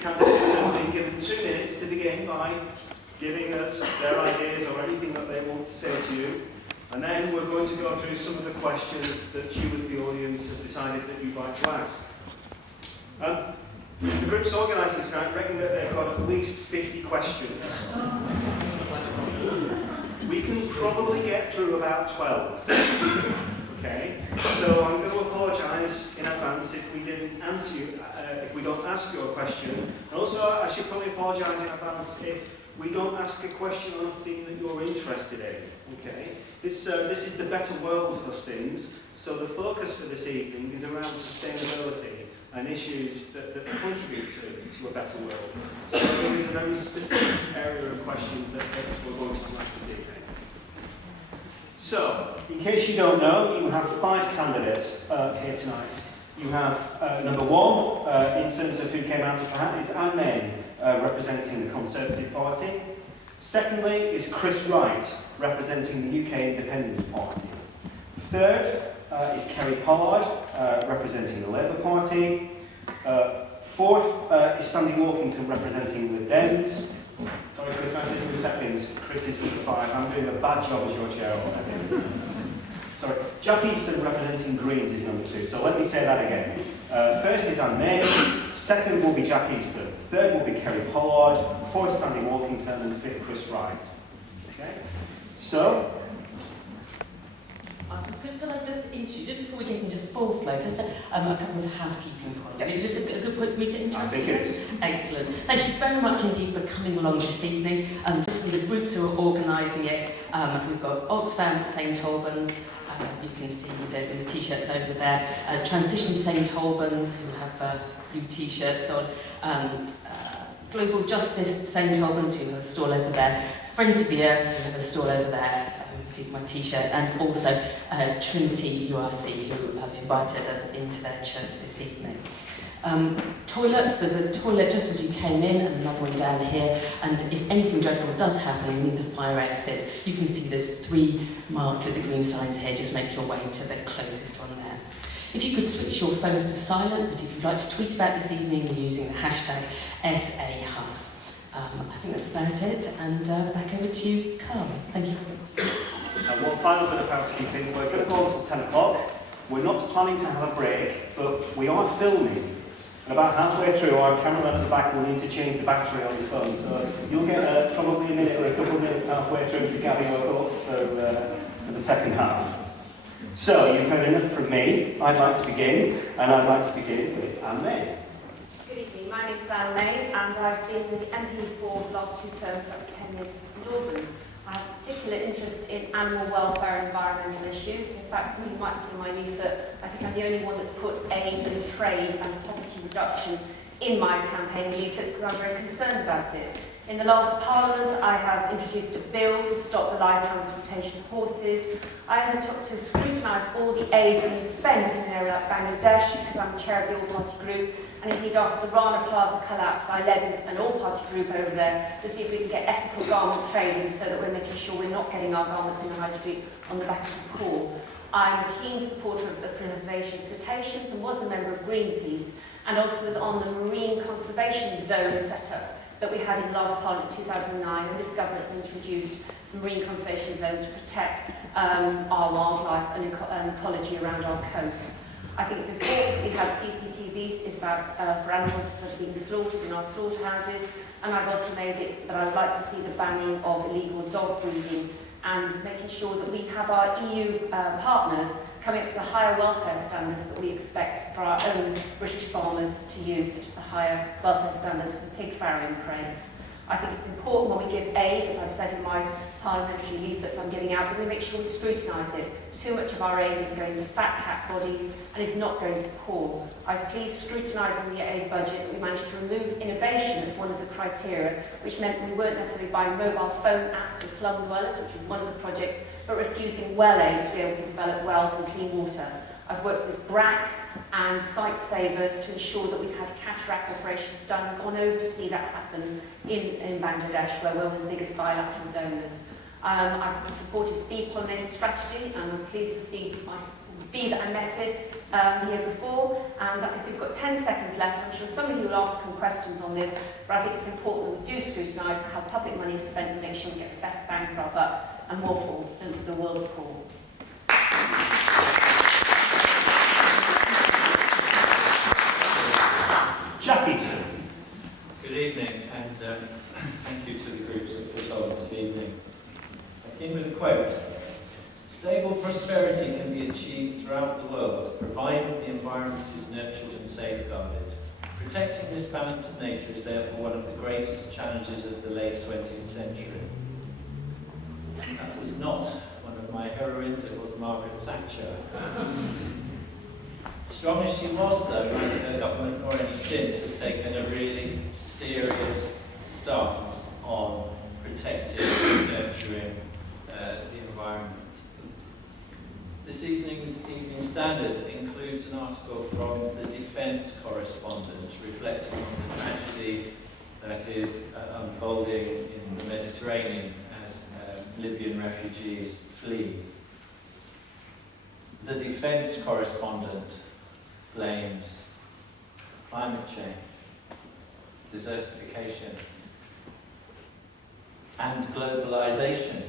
candidates have been given 2 minutes to begin by giving us their ideas or anything that they want to say to you. And then we're going to go through some of the questions that you as the audience have decided that you'd like to ask. The group's organising tonight reckon that they've got at least 50 questions. We can probably get through about 12. Okay, so I'm going to apologise in advance if we didn't answer you, if we don't ask you a question. And also, I should probably apologise in advance if we don't ask a question on a theme that you're interested in. Okay, this is the Better World Hustings, so the focus for this evening is around sustainability and issues that contribute to a better world. So there is a very specific area of questions that we're going to ask this evening. So, in case you don't know, you have 5 candidates here tonight. You have number 1, in terms of who came out of the hat, is Anne Main, representing the Conservative Party. Secondly is Chris Wright, representing the UK Independence Party. Third is Kerry Pollard, representing the Labour Party. Fourth is Sandy Walkington, representing the Dems. Sorry, Chris, I said you were second. Chris is number 5. I'm doing a bad job as your chair. Sorry, Jack Easton, representing Greens, is number 2. So let me say that again. First is Anne May. Second will be Jack Easton. Third will be Kerry Pollard. Fourth, Sandy Walkington. And fifth, Chris Wright. Okay? So, could I just introduce, just before we get into full flow, just a couple of housekeeping points. Yes. Is this a good point for me to interrupt? I think it is. Excellent. Thank you very much indeed for coming along this evening. Just for the groups who are organising it, we've got Oxfam St Albans, you can see the t-shirts over there, Transition St Albans, who have new t-shirts on, Global Justice St Albans, who have a stall over there, Friends of the Earth, who have a stall over there, see my t-shirt, and also Trinity URC, who have invited us into their church this evening. Toilets, there's a toilet just as you came in and another one down here, and if anything dreadful does happen, you need the fire exits. You can see there's 3 marked with the green signs here, just make your way to the closest one there. If you could switch your phones to silent, but if you'd like to tweet about this evening, you're using the hashtag #SAHust. I think that's about it, and back over to you, Carl. Thank you very much. And one final bit of housekeeping. We're going to go until 10 o'clock. We're not planning to have a break, but we are filming. And about halfway through, our cameraman at the back will need to change the battery on his phone. So you'll get probably a minute or a couple of minutes halfway through to gather your thoughts for the second half. So you've heard enough from me. I'd like to begin, and I'd like to begin with Anne May. Good evening. My name's Anne May, and I've been the MP for the last 2 terms. That's 10 years for St Albans. I have a particular interest in animal welfare and environmental issues. In fact, some of you might have seen my leaflet. I think I'm the only one that's put aid and trade and poverty reduction in my campaign leaflets because I'm very concerned about it. In the last Parliament, I have introduced a bill to stop the live transportation of horses. I undertook to scrutinise all the aid being spent in an area like Bangladesh because I'm the chair of the all-party group. And indeed, after the Rana Plaza collapse, I led an all-party group over there to see if we can get ethical garment trading so that we're making sure we're not getting our garments in the high street on the back of the poor. I'm a keen supporter of the preservation of cetaceans and was a member of Greenpeace and also was on the Marine Conservation Zone setup that we had in the last Parliament in 2009, and this government's introduced some marine conservation zones to protect our wildlife and ecology around our coasts. I think it's important that we have CCTVs for animals that are being slaughtered in our slaughterhouses, and I've also made it that I would like to see the banning of illegal dog breeding and making sure that we have our EU partners coming up to the higher welfare standards that we expect for our own British farmers to use, such as the higher welfare standards for the pig farrowing crates. I think it's important when we give aid, as I said in my parliamentary leaflets I'm giving out, that we make sure we scrutinise it. Too much of our aid is going to fat cat bodies and is not going to the poor. I was pleased scrutinising the aid budget that we managed to remove innovation as one of the criteria, which meant we weren't necessarily buying mobile phone apps for slum dwellers, which was one of the projects, but refusing well aid to be able to develop wells and clean water. I've worked with BRAC and Site Savers to ensure that we've had cataract operations done. I've gone over to see that happen in Bangladesh, where we're one of the biggest bilateral donors. I've supported the bee pollinator strategy, and I'm pleased to see my B that I met here before, and I can see we've got 10 seconds left, so I'm sure some of you will ask some questions on this, but I think it's important that we do scrutinise how public money is spent and make sure we get the best bang for our buck and more for the world's poor. Jackie. Good evening, and thank you to the groups that put on this evening. I begin with a quote. Stable prosperity can be achieved throughout the world, provided the environment is nurtured and safeguarded. Protecting this balance of nature is therefore one of the greatest challenges of the late 20th century. That was not one of my heroines, it was Margaret Thatcher. Strong as she was, though, neither her government nor any since has taken a really serious stance on protecting and nurturing the environment. This evening's Evening Standard includes an article from the Defence correspondent reflecting on the tragedy that is unfolding in the Mediterranean as Libyan refugees flee. The Defence correspondent blames climate change, desertification, and globalisation,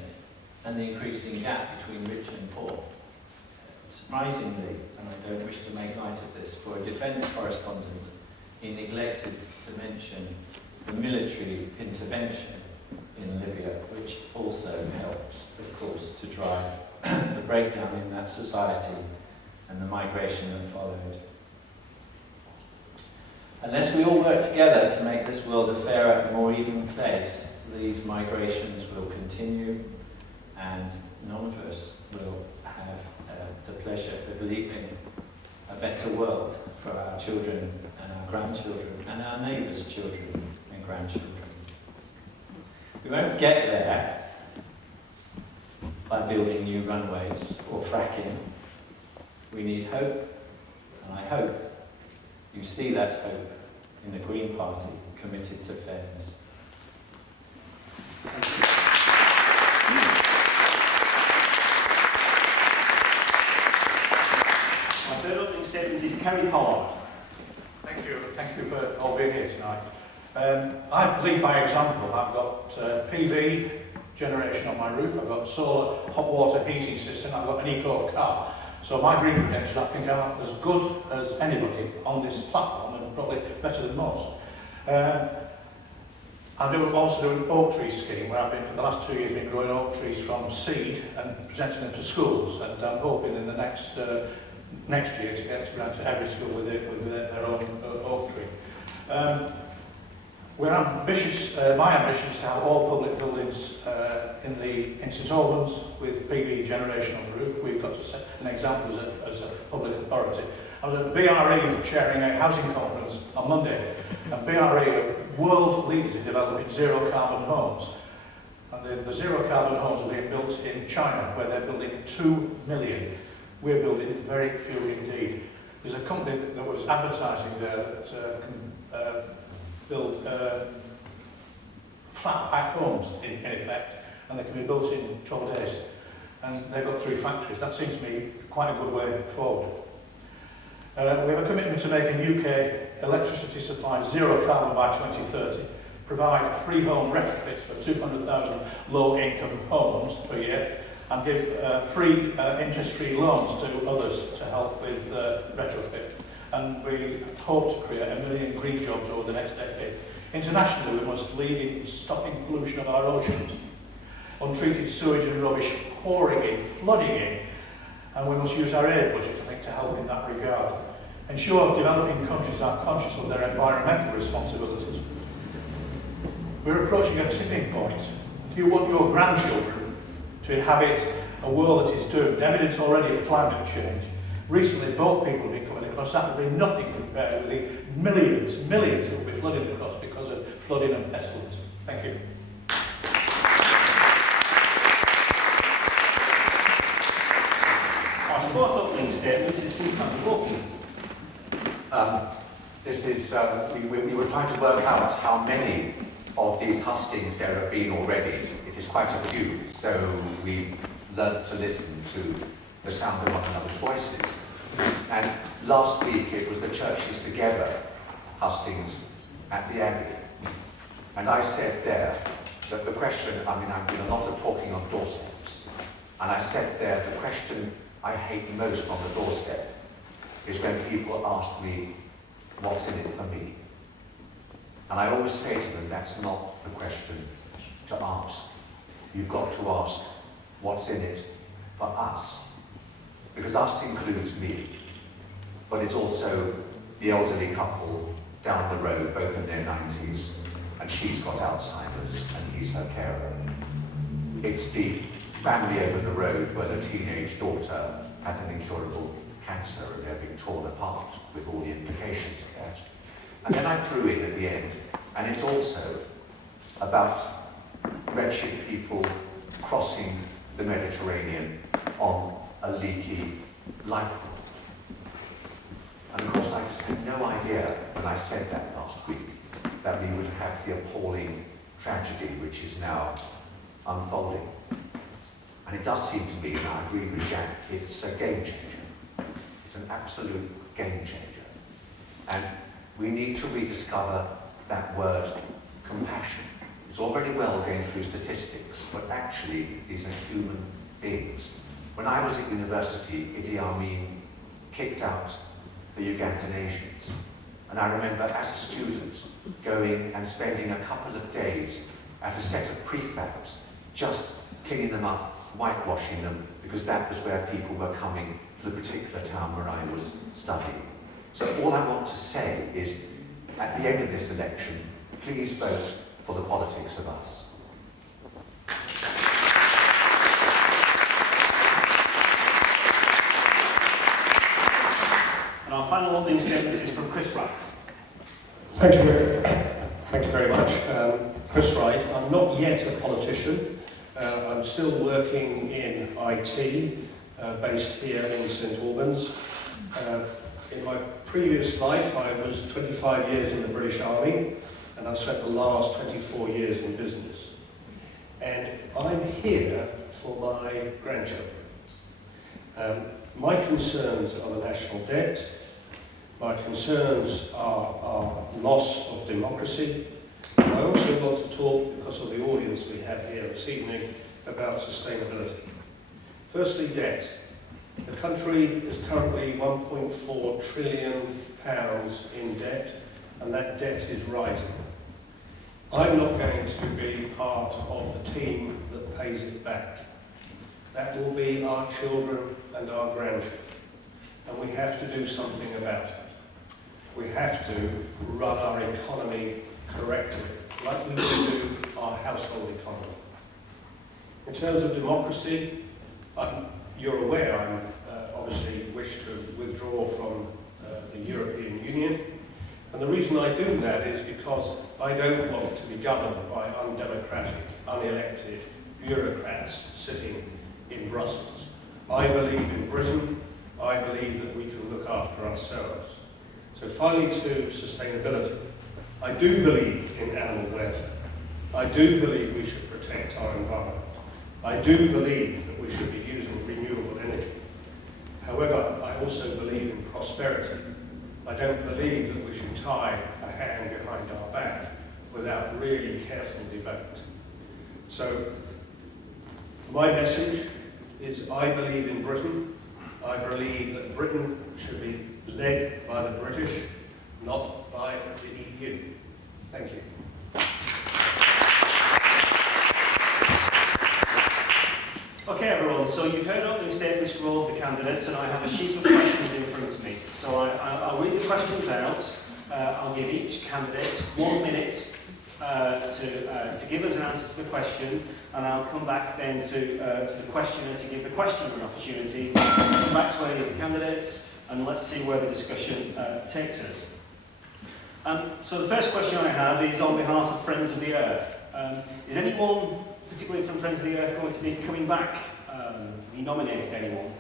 and the increasing gap between rich and poor. Surprisingly, and I don't wish to make light of this, for a defence correspondent, he neglected to mention the military intervention in Libya, which also helped, of course, to drive the breakdown in that society and the migration that followed. Unless we all work together to make this world a fairer and more even place, these migrations will continue, and none of us will have the pleasure of leaving a better world for our children and our grandchildren and our neighbours' children and grandchildren. We won't get there by building new runways or fracking. We need hope, and I hope you see that hope in the Green Party committed to fairness. My third opening statement is Kerry Pollard. Thank you for all being here tonight. I lead by example. I've got PV generation on my roof, I've got solar hot water heating system, I've got an eco car. So my green credentials, I think, are as good as anybody on this platform, and probably better than most. I also do an oak tree scheme, where I've been for the last 2 years been growing oak trees from seed and presenting them to schools, and I'm hoping in the next year to get around to every school with their own oak tree. We're ambitious. My ambition is to have all public buildings in St Albans with PV generation on the roof. We've got to set an example as a public authority. I was at BRE chairing a housing conference on Monday, and BRE are world leaders in developing zero carbon homes. And the zero carbon homes are being built in China, where they're building 2 million. We're building very few indeed. There's a company that was advertising there that can build flat pack homes in effect, and they can be built in 12 days. And they've got 3 factories. That seems to me quite a good way forward. We have a commitment to make a UK electricity supply zero carbon by 2030, provide free home retrofits for 200,000 low-income homes per year, and give free interest-free loans to others to help with retrofit. And we hope to create 1 million green jobs over the next decade. Internationally, we must lead in stopping pollution of our oceans. Untreated sewage and rubbish pouring in, flooding in, and we must use our aid budget, I think, to help in that regard. Ensure developing countries are conscious of their environmental responsibilities. We're approaching a tipping point. If you want your grandchildren to inhabit a world that is doomed, evidence already of climate change. Recently, boat people have been coming across. That will be nothing compared with the millions that will be flooding across because of flooding and pestilence. Thank you. Our fourth opening statement is from Sandy Wilkins. This is, we were trying to work out how many of these hustings there have been already. It is quite a few, so we learnt to listen to the sound of one another's voices. And last week it was the churches together, Hustings at the Abbey. And I said there that the question, I mean, I've been a lot of talking on doorsteps, and I said there the question I hate most on the doorstep is when people ask me, what's in it for me? And I always say to them, that's not the question to ask. You've got to ask, what's in it for us? Because us includes me, but it's also the elderly couple down the road, both in their 90s, and she's got Alzheimer's and he's her carer. It's the family over the road where the teenage daughter had an incurable cancer and they're being torn apart with all the implications of that. And then I threw in at the end, and it's also about wretched people crossing the Mediterranean on a leaky lifeboat. And of course I just had no idea when I said that last week that we would have the appalling tragedy which is now unfolding. And it does seem to me, and I agree with Jack, it's a game changer. It's an absolute game changer. And we need to rediscover that word compassion. It's all very well going through statistics, but actually these are human beings. When I was at university, Idi Amin kicked out the Ugandan Asians. And I remember as a student going and spending a couple of days at a set of prefabs, just cleaning them up, whitewashing them, because that was where people were coming to the particular town where I was studying. So all I want to say is, at the end of this election, please vote for the politics of us. And our final opening statement is from Chris Wright. Thank you very much. Chris Wright. I'm not yet a politician. I'm still working in IT, based here in St Albans. In my previous life, I was 25 years in the British Army, and I've spent the last 24 years in business. And I'm here for my grandchildren. My concerns are the national debt. My concerns are loss of democracy. I also want to talk, because of the audience we have here this evening, about sustainability. Firstly, debt. The country is currently £1.4 trillion in debt, and that debt is rising. I'm not going to be part of the team that pays it back. That will be our children and our grandchildren, and we have to do something about it. We have to run our economy correctly, like we would do our household economy. In terms of democracy, you're aware I obviously wish to withdraw from the European Union, and the reason I do that is because I don't want to be governed by undemocratic, unelected bureaucrats sitting in Brussels. I believe in Britain. I believe that we can look after ourselves. So finally to sustainability. I do believe in animal welfare. I do believe we should protect our environment. I do believe that we should be using renewable energy. However, I also believe in prosperity. I don't believe that we should tie a hand behind our back without really careful debate. So my message is I believe in Britain. I believe that Britain should be led by the British, not by the EU. Thank you. Okay everyone, so you've heard opening statements from all of the candidates, and I have a sheaf of questions in front of me. So I'll read the questions out. I'll give each candidate 1 minute to give us an answer to the question, and I'll come back then to the questioner to give the questioner an opportunity to come back to any of the candidates, and let's see where the discussion takes us. So the first question I have is on behalf of Friends of the Earth. Is anyone, particularly from Friends of the Earth, going to be coming back? Have you nominated anyone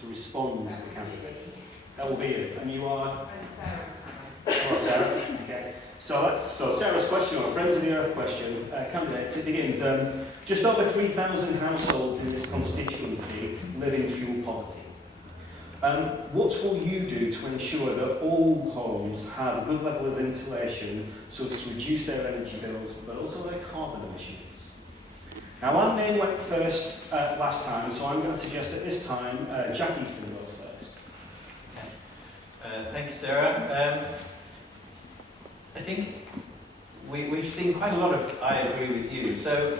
to respond to the candidates? That will be it. And you are? I'm Sarah. Oh, Sarah. Okay. So Sarah's question, or Friends of the Earth question, candidates, it begins. Just over 3,000 households in this constituency live in fuel poverty. What will you do to ensure that all homes have a good level of insulation so as to reduce their energy bills, but also their carbon emissions? Now, Anne Main went first last time, so I'm going to suggest that this time Jack Easton goes first. Thank you, Sarah. I think we've seen quite a lot of I agree with you. So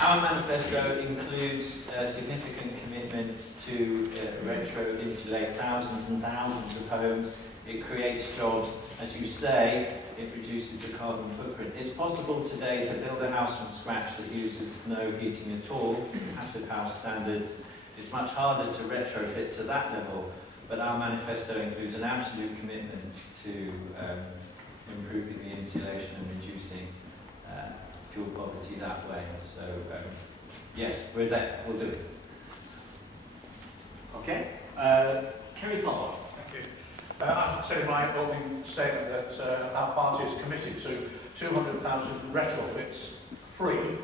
our manifesto includes a significant commitment to retro-insulate thousands and thousands of homes. It creates jobs. As you say, it reduces the carbon footprint. It's possible today to build a house from scratch that uses no heating at all, passive house standards. It's much harder to retrofit to that level, but our manifesto includes an absolute commitment to improving the insulation and reducing fuel poverty that way. So yes, we're there. We'll do it. Okay. Kerry Pollard. Thank you. I said in my opening statement that our party is committed to 200,000 retrofits free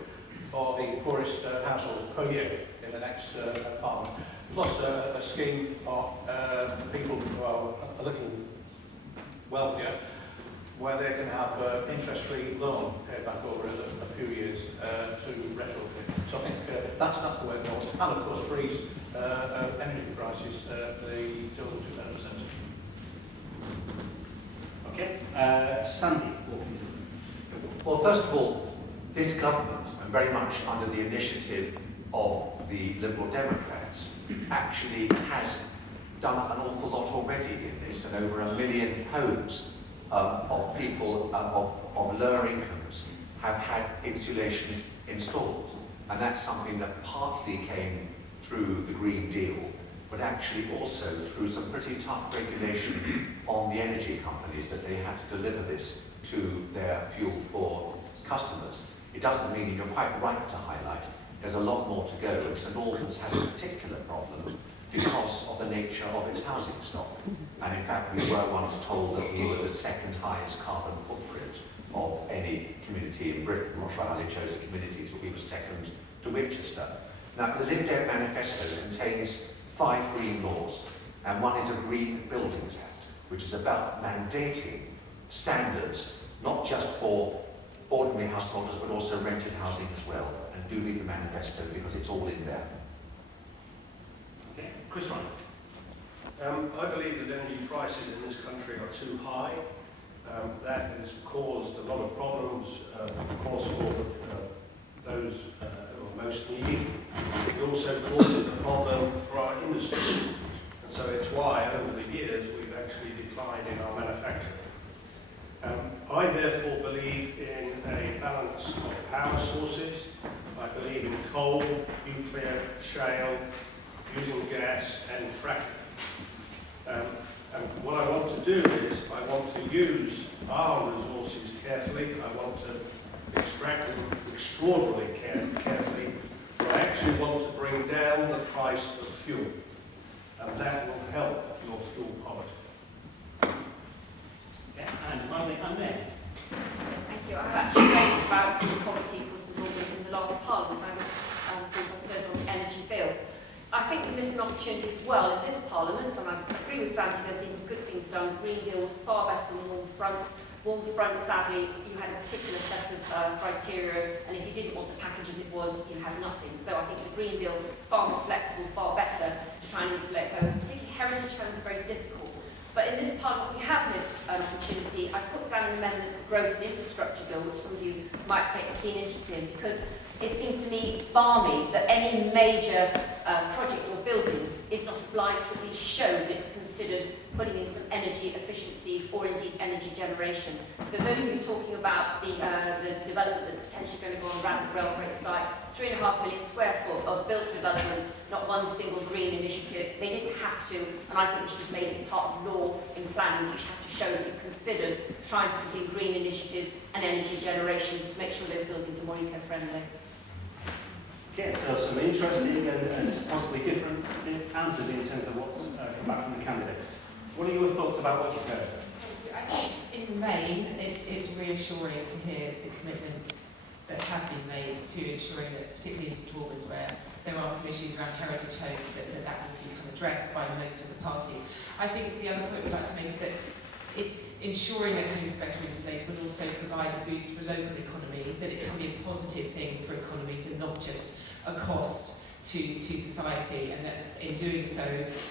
for the poorest households per year in the next Parliament, plus a scheme for people who are a little wealthier, where they can have interest-free loan paid back over a few years to retrofit. So I think that's the way forward. And of course freeze energy prices for the total 2%. Okay. Sandy Wilkinson. Well, first of all, this government, and very much under the initiative of the Liberal Democrats, actually has done an awful lot already in this, and over 1 million homes of people of lower incomes have had insulation installed. And that's something that partly came through the Green Deal, but actually also through some pretty tough regulation on the energy companies that they had to deliver this to their fuel-poor customers. It doesn't mean, you're quite right to highlight, there's a lot more to go, and St Albans has a particular problem because of the nature of its housing stock. And in fact, we were once told that we were the second highest carbon footprint of any community in Britain. I'm not sure how they chose the communities, but we were second to Winchester. Now, the Lib Dem manifesto contains 5 green laws, and one is a Green Buildings Act, which is about mandating standards, not just for ordinary householders, but also rented housing as well. And do read the manifesto, because it's all in there. Okay. Chris Wright. I believe that energy prices in this country are too high. That has caused a lot of problems, of course, for those who are most needy. It also causes a problem for our industry. And so it's why, over the years, we've actually declined in our manufacturing. I therefore believe in a balance of power sources. I believe in coal, nuclear, shale, using gas and fracking. And what I want to do is I want to use our resources carefully. I want to extract them extraordinarily carefully. But I actually want to bring down the price of fuel. And that will help your fuel poverty. Okay. And finally, Anne Main. Thank you. I've actually raised about fuel poverty for St Albans in the last Parliament. I served on the energy bill. I think we missed an opportunity as well in this Parliament, and I agree with Sandy, there have been some good things done. The Green Deal was far better than Warm Front. Warm Front, sadly, you had a particular set of criteria, and if you didn't want the package as it was, you had nothing. So I think the Green Deal, far more flexible, far better to try and insulate homes. Particularly heritage homes are very difficult. But in this Parliament, we have missed an opportunity. I put down an amendment for growth and infrastructure bill, which some of you might take a keen interest in, because it seems to me balmy that any major project or building is not obliged to at least show that it's considered putting in some energy efficiencies or indeed energy generation. So those who are talking about the development that's potentially going to go on around the rail freight site, 3.5 million square foot of built development, not one single green initiative. They didn't have to, and I think we should have made it part of law in planning. You should have to show that you've considered trying to put in green initiatives and energy generation to make sure those buildings are more eco-friendly. Okay, so some interesting and possibly different answers in terms of what's come back from the candidates. What are your thoughts about what you've heard? I think in the main, it's reassuring to hear the commitments that have been made to ensuring that, particularly in St Albans, where there are some issues around heritage homes, that will become addressed by most of the parties. I think the other point we'd like to make is that ensuring that homes are better insulated would also provide a boost for local economy, that it can be a positive thing for economies and not just a cost to society, and that in doing so,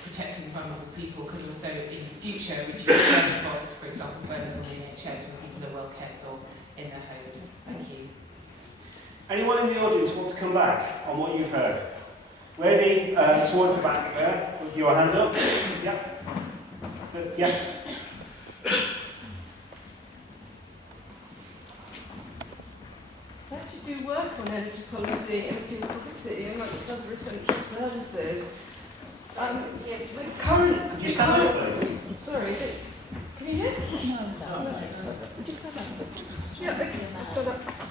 protecting vulnerable people could also in the future reduce further costs, for example, burdens on the NHS when people are well cared for in their homes. Thank you. Anyone in the audience want to come back on what you've heard? Lady towards the back there, with your hand up. Yeah. Yes. I actually do work on energy policy and fuel poverty amongst other essential services. The current... Could you stand up, please? Sorry, can you hear? No. Yeah, okay.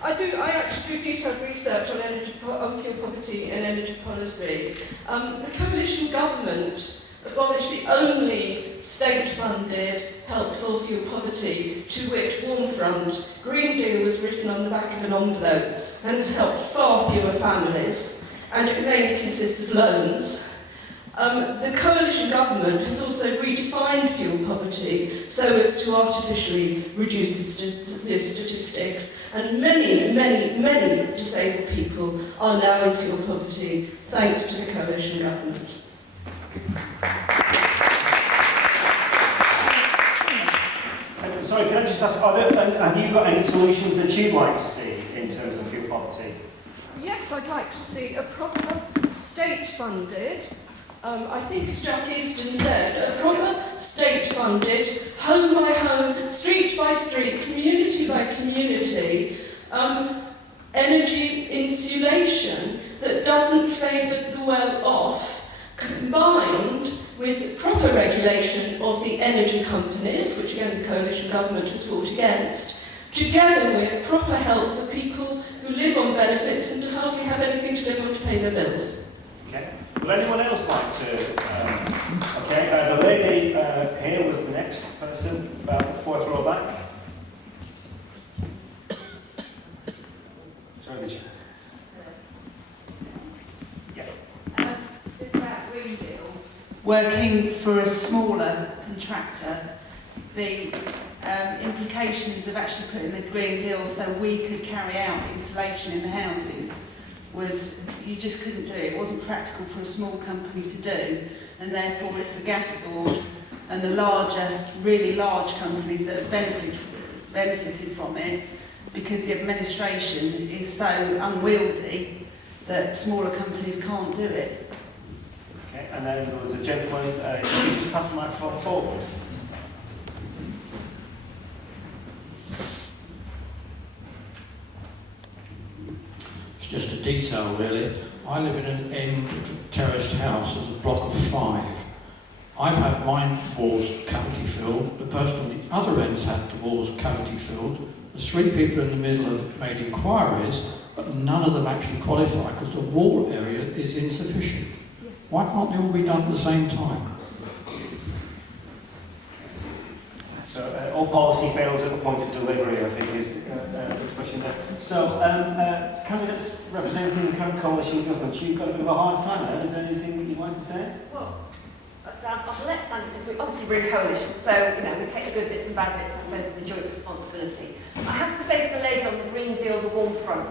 I actually do detailed research on fuel poverty and energy policy. The coalition government abolished the only state-funded help for fuel poverty, to which Warmfront Green Deal was written on the back of an envelope and has helped far fewer families, and it mainly consists of loans. The coalition government has also redefined fuel poverty so as to artificially reduce the statistics, and many disabled people are now in fuel poverty thanks to the coalition government. Sorry, can I just ask, have you got any solutions that you'd like to see in terms of fuel poverty? Yes, I'd like to see a proper state-funded, I think as Jack Easton said, a proper state-funded, home by home, street by street, community by community, energy insulation that doesn't favour the well-off, combined with proper regulation of the energy companies, which again the coalition government has fought against, together with proper help for people who live on benefits and hardly have anything to live on to pay their bills. Okay. Would anyone else like to? Okay, the lady here was the next person, fourth row back. Sorry, Richard. Yeah. Just about Green Deal. Working for a smaller contractor, the implications of actually putting the Green Deal so we could carry out insulation in the houses was you just couldn't do it. It wasn't practical for a small company to do, and therefore it's the gas board and the larger, really large companies that have benefited from it, because the administration is so unwieldy that smaller companies can't do it. Okay, and then there was a gentleman, if you just pass the microphone forward. It's just a detail really. I live in an end terraced house, there's a block of 5. I've had my walls cavity filled, the person on the other end's had the walls cavity filled. There's 3 people in the middle have made inquiries, but none of them actually qualify because the wall area is insufficient. Why can't they all be done at the same time? So all policy fails at the point of delivery, I think, is the expression there. So candidates representing the current coalition government, you've got a bit of a hard time there. Is there anything that you'd like to say? Well, I'll let Sandy, because we're in coalition, so we take the good bits and bad bits, I suppose, as a joint responsibility. I have to say for the lady on the Green Deal, the warm front,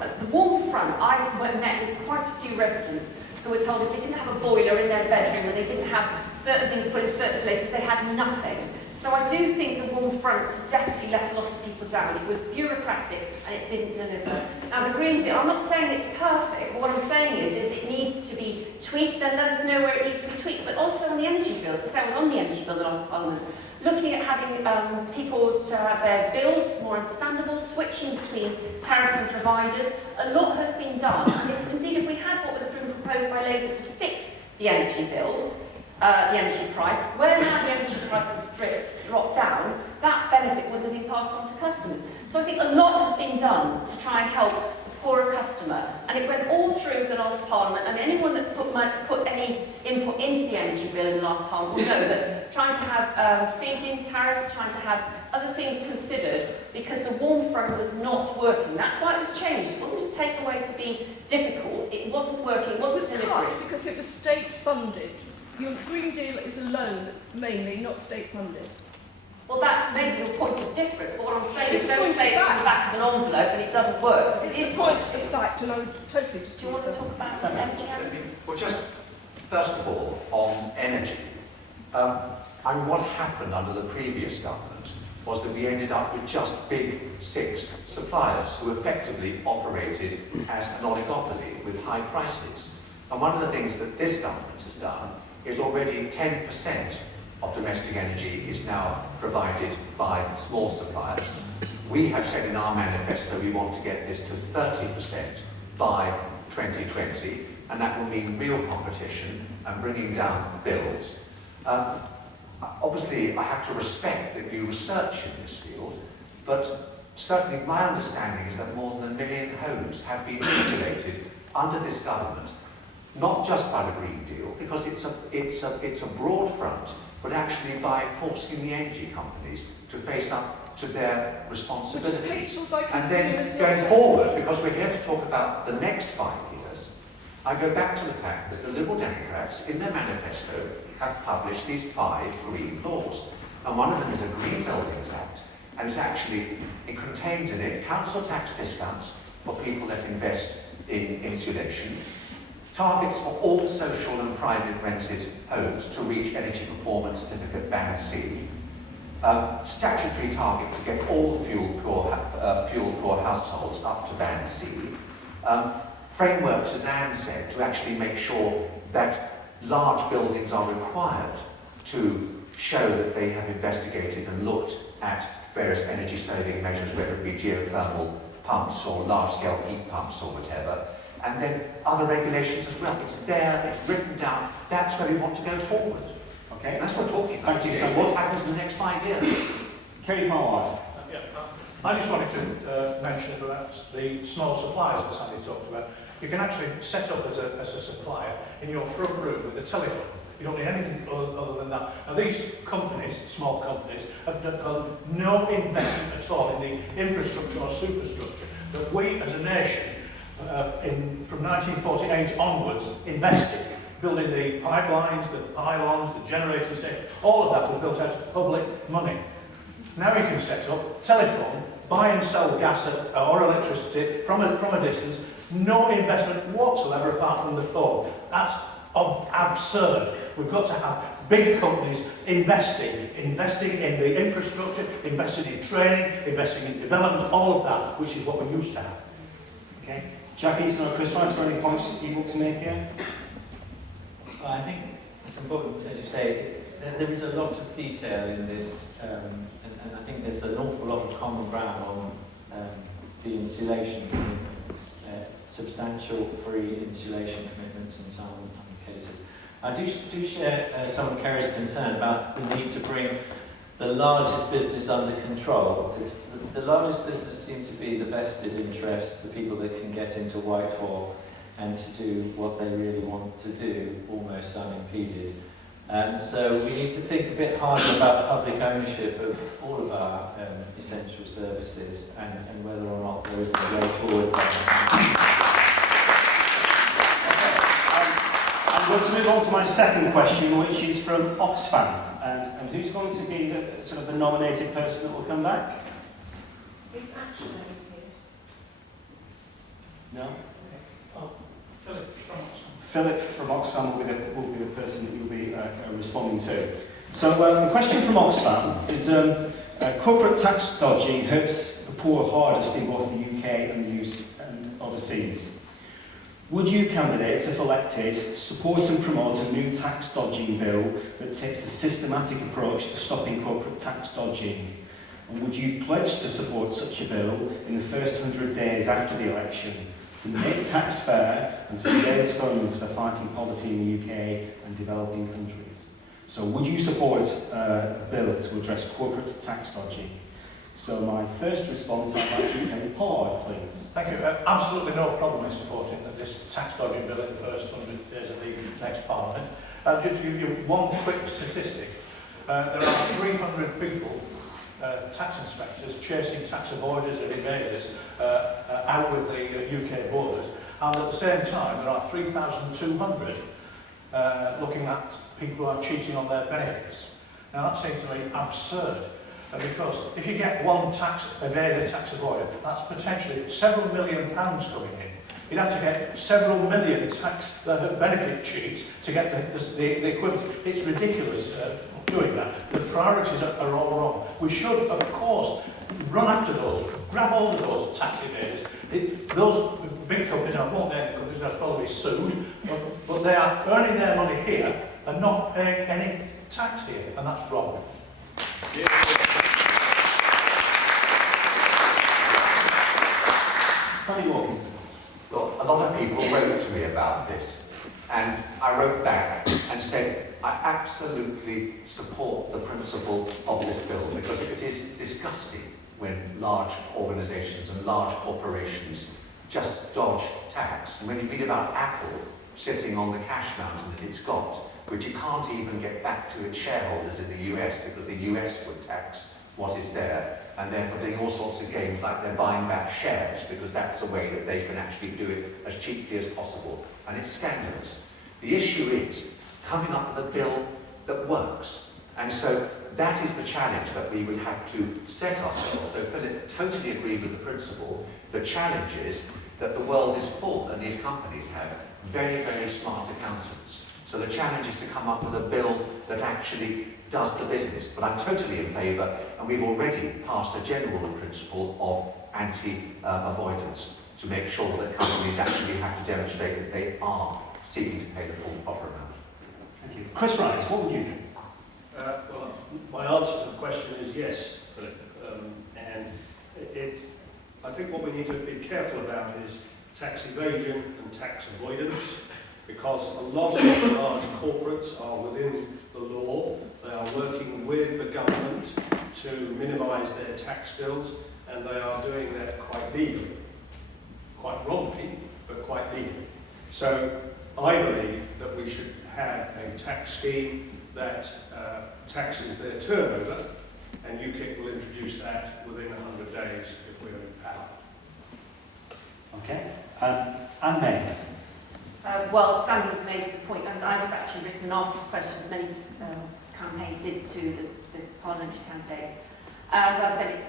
I met with quite a few residents who were told if they didn't have a boiler in their bedroom and they didn't have certain things put in certain places, they had nothing. So I do think the warm front definitely let a lot of people down. It was bureaucratic and it didn't deliver. Now the Green Deal, I'm not saying it's perfect, but what I'm saying is it needs to be tweaked, then let us know where it needs to be tweaked, but also on the energy bills. I was on the energy bill the last Parliament, looking at having people to have their bills more understandable, switching between tariffs and providers. A lot has been done, and indeed if we had what was proposed by Labour to fix the energy bills, the energy price, where now the energy prices drop down, that benefit would have been passed on to customers. So I think a lot has been done to try and help the poorer customer, and it went all through the last Parliament, and anyone that put any input into the energy bill in the last Parliament will know that trying to have feed-in tariffs, trying to have other things considered, because the warm front was not working. That's why it was changed. It wasn't just taken away to be difficult. It wasn't working. It wasn't delivering. Because it was state funded. Your Green Deal is a loan, mainly, not state funded. Well, that's maybe your point of difference, but what I'm saying is don't say it's on the back of an envelope and it doesn't work, because it is a point of fact, and I would totally disagree. Do you want to talk about energy? Well, just first of all, on energy, what happened under the previous government was that we ended up with just big 6 suppliers who effectively operated as an oligopoly with high prices. And one of the things that this government has done is already 10% of domestic energy is now provided by small suppliers. We have said in our manifesto we want to get this to 30% by 2020, and that will mean real competition and bringing down bills. Obviously, I have to respect that you research in this field, but certainly my understanding is that more than 1 million homes have been insulated under this government, not just by the Green Deal, because it's a broad front, but actually by forcing the energy companies to face up to their responsibilities. And then going forward, because we're here to talk about the next 5 years, I go back to the fact that the Liberal Democrats, in their manifesto, have published these 5 green laws. And one of them is a Green Buildings Act, and it contains in it council tax discounts for people that invest in insulation, targets for all social and private rented homes to reach Energy Performance Certificate Band C, statutory target to get all fuel-poor households up to Band C, frameworks, as Anne said, to actually make sure that large buildings are required to show that they have investigated and looked at various energy-saving measures, whether it be geothermal pumps or large-scale heat pumps or whatever. And then other regulations as well. It's there, it's written down. That's where we want to go forward. Okay, and that's what we're talking about. Thank you so much. What happens in the next 5 years? Kerry Marward. I just wanted to mention about the small suppliers that Sandy talked about. You can actually set up as a supplier in your front room with a telephone. You don't need anything other than that. Now these companies, small companies, have done no investment at all in the infrastructure or superstructure that we as a nation from 1948 onwards invested, building the pipelines, the pylons, the generating station. All of that was built out of public money. Now you can set up telephone, buy and sell gas or electricity from a distance, no investment whatsoever apart from the phone. That's absurd. We've got to have big companies investing in the infrastructure, investing in training, investing in development, all of that, which is what we used to have. Okay. Jackie, is there Chris Wright, any points that you want to make here? Well, I think it's important, as you say, there is a lot of detail in this, and I think there's an awful lot of common ground on the insulation commitments, substantial free insulation commitments in some cases. I do share some of Kerry's concern about the need to bring the largest business under control. The largest business seems to be the vested interests, the people that can get into Whitehall and to do what they really want to do, almost unimpeded. So we need to think a bit harder about public ownership of all of our essential services and whether or not there is a way forward. I'm going to move on to my second question, which is from Oxfam. And who's going to be the sort of the nominated person that will come back? It's actually here. No? Oh, Philip from Oxfam. Philip from Oxfam will be the person that you'll be responding to. So the question from Oxfam is corporate tax dodging hurts the poor hardest in both the UK and overseas. Would you candidates, if elected, support and promote a new tax dodging bill that takes a systematic approach to stopping corporate tax dodging? And would you pledge to support such a bill in the first 100 days after the election to make tax fair and to raise funds for fighting poverty in the UK and developing countries? So would you support a bill to address corporate tax dodging? So my first response, I'd like to Henry Pollard, please. Thank you. Absolutely no problem in supporting this tax dodging bill in the first 100 days of the next Parliament. Just to give you one quick statistic, there are 300 people, tax inspectors, chasing tax avoiders and evaders out with the UK borders, and at the same time there are 3,200 looking at people who are cheating on their benefits. Now that seems to me absurd, because if you get one tax evader, tax avoider, that's potentially several £million coming in. You'd have to get several million tax benefit cheats to get the equivalent. It's ridiculous doing that. The priorities are all wrong. We should, of course, run after those, grab hold of those tax evaders. Those big companies, I won't name the companies, they'll probably be sued, but they are earning their money here and not paying any tax here, and that's wrong. Sammy Wilkinson. Look, a lot of people wrote to me about this, and I wrote back and said, I absolutely support the principle of this bill, because it is disgusting when large organisations and large corporations just dodge tax. And when you read about Apple sitting on the cash mountain that it's got, which it can't even get back to its shareholders in the US, because the US would tax what is there, and therefore doing all sorts of games like they're buying back shares, because that's a way that they can actually do it as cheaply as possible, and it's scandalous. The issue is coming up with a bill that works, and so that is the challenge that we would have to set ourselves. So Philip, totally agree with the principle. The challenge is that the world is full, and these companies have very, very smart accountants. So the challenge is to come up with a bill that actually does the business. But I'm totally in favour, and we've already passed a general principle of anti-avoidance to make sure that companies actually have to demonstrate that they are seeking to pay the full proper amount. Thank you. Chris Rice, what would you do? Well, my answer to the question is yes, Philip. I think what we need to be careful about is tax evasion and tax avoidance, because a lot of large corporates are within the law. They are working with the government to minimise their tax bills, and they are doing that quite legally. Quite wrongly, but quite legally. So I believe that we should have a tax scheme that taxes their turnover, and UKIP will introduce that within 100 days if we're in power. Okay. Anne May. Well, Sandy made a good point, and I was actually written and asked this question, as many campaigns did to the parliamentary candidates. And I said,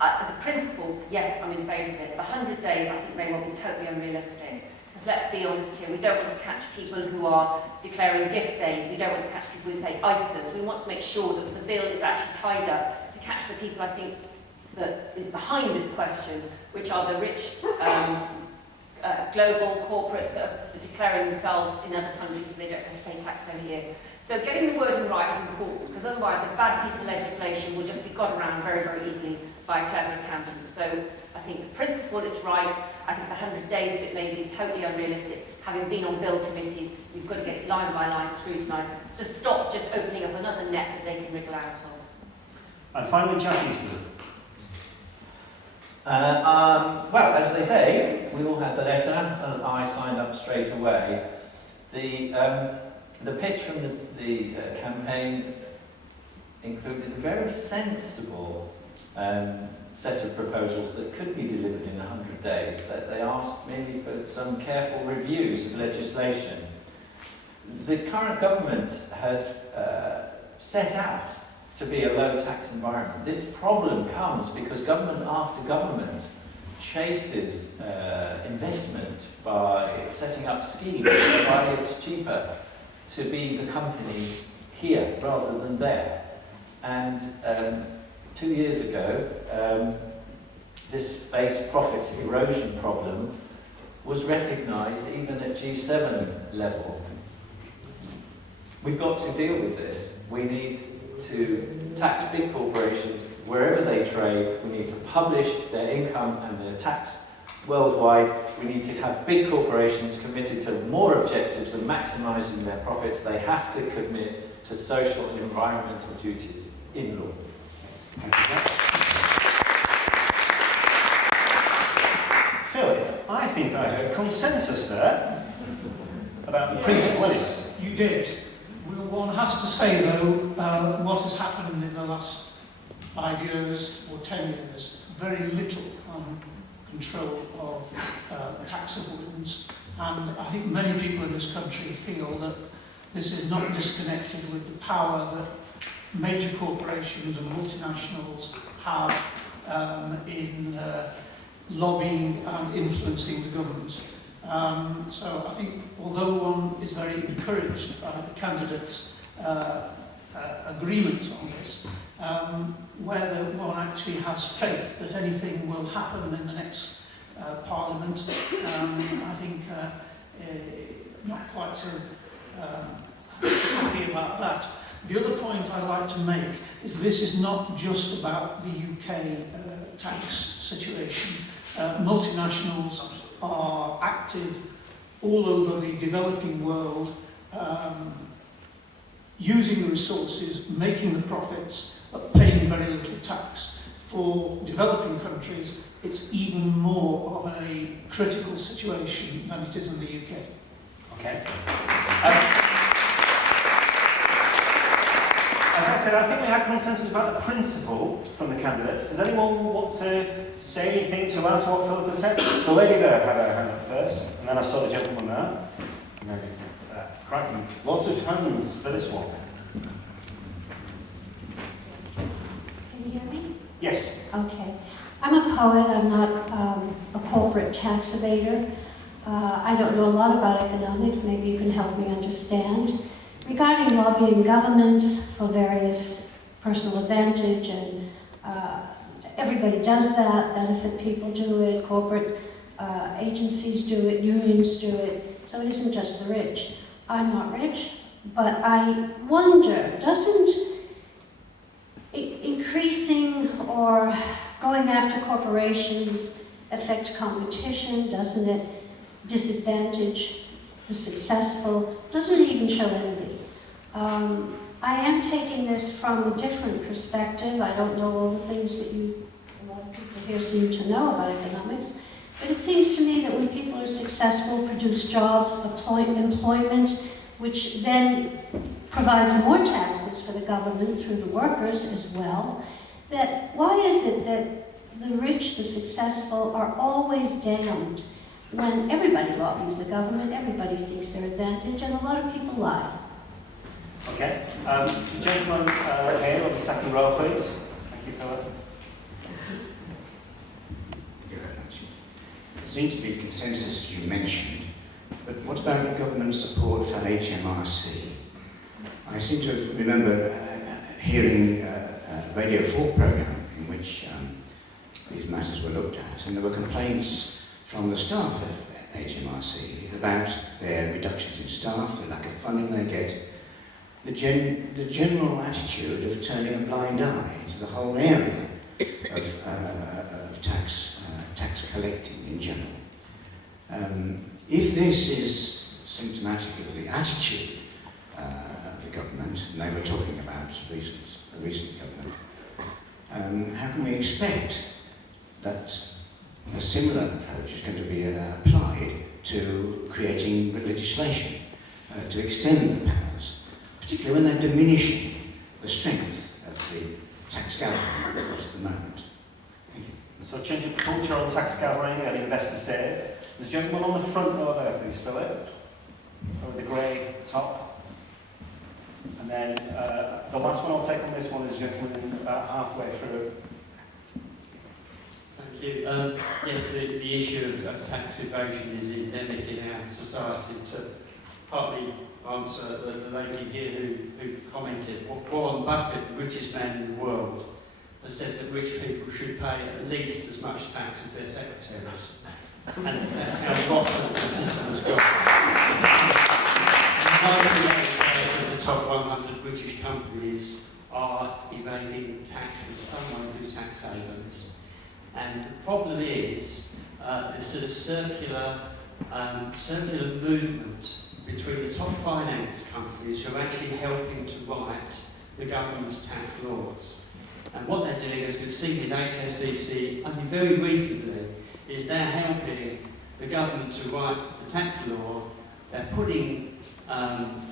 the principle, yes, I'm in favour of it. The 100 days, I think, may well be totally unrealistic. Because let's be honest here, we don't want to catch people who are declaring gift aid. We don't want to catch people who say ISAs. We want to make sure that the bill is actually tied up to catch the people, I think, that is behind this question, which are the rich global corporates that are declaring themselves in other countries so they don't have to pay tax over here. So getting the wording right is important, because otherwise a bad piece of legislation will just be got around very, very easily by clever accountants. So I think the principle is right. I think the 100 days of it may be totally unrealistic. Having been on bill committees, we've got to get it line by line scrutinised to stop just opening up another net that they can wriggle out of. And finally, Jack Easton. Well, as they say, we all had the letter, and I signed up straight away. The pitch from the campaign included a very sensible set of proposals that could be delivered in 100 days. That they asked merely for some careful reviews of legislation. The current government has set out to be a low tax environment. This problem comes because government after government chases investment by setting up schemes whereby it's cheaper to be the company here rather than there. And 2 years ago, this base profits erosion problem was recognised even at G7 level. We've got to deal with this. We need to tax big corporations wherever they trade. We need to publish their income and their tax worldwide. We need to have big corporations committed to more objectives than maximising their profits. They have to commit to social and environmental duties in law. Thank you, Jack. Philip, I think I heard consensus there about the principle. You did. one has to say, though, what has happened in the last 5 years or 10 years, very little control of tax avoidance. And I think many people in this country feel that this is not disconnected with the power that major corporations and multinationals have in lobbying and influencing the government. So I think although one is very encouraged by the candidates' agreement on this, whether one actually has faith that anything will happen in the next Parliament, I think not quite so happy about that. The other point I'd like to make is this is not just about the UK tax situation. Multinationals are active all over the developing world, using the resources, making the profits, but paying very little tax. For developing countries, it's even more of a critical situation than it is in the UK. Okay. As I said, I think we had consensus about the principle from the candidates. Does anyone want to say anything to add to what Philip has said? The lady there had her hand up first, and then I saw the gentleman there. Cracking. Lots of hands for this one. Can you hear me? Yes. Okay. I'm a poet. I'm not a corporate tax evader. I don't know a lot about economics. Maybe you can help me understand. Regarding lobbying governments for various personal advantage, and everybody does that, benefit people do it, corporate agencies do it, unions do it, so it isn't just the rich. I'm not rich, but I wonder, doesn't increasing or going after corporations affect competition? Doesn't it disadvantage the successful? Doesn't it even show envy? I am taking this from a different perspective. I don't know all the things that a lot of people here seem to know about economics, but it seems to me that when people are successful, produce jobs, employment, which then provides more taxes for the government through the workers as well, that why is it that the rich, the successful, are always damned when everybody lobbies the government, everybody seeks their advantage, and a lot of people lie? Okay. Gentleman here on the second row, please. Thank you, Philip. Thank you very much. There seemed to be consensus, as you mentioned, but what about government support for HMRC? I seem to remember hearing a Radio 4 programme in which these matters were looked at, and there were complaints from the staff of HMRC about their reductions in staff, the lack of funding they get, the general attitude of turning a blind eye to the whole area of tax collecting in general. If this is symptomatic of the attitude of the government, and they were talking about the recent government, how can we expect that a similar approach is going to be applied to creating legislation to extend the powers, particularly when they're diminishing the strength of the tax gathering at the moment? Thank you. So change of culture on tax gathering and investor save. There's a gentleman on the front row there, please, Philip, with the grey top. And then the last one I'll take on this one is a gentleman about halfway through. Thank you. Yes, the issue of tax evasion is endemic in our society. To partly answer the lady here who commented, Warren Buffett, the richest man in the world, has said that rich people should pay at least as much tax as their secretaries. And that's how rotten the system has got. 98% of the top 100 British companies are evading tax in some way through tax havens. And the problem is this sort of circular movement between the top finance companies who are actually helping to write the government's tax laws. And what they're doing, as we've seen with HSBC, I mean very recently, is they're helping the government to write the tax law. They're putting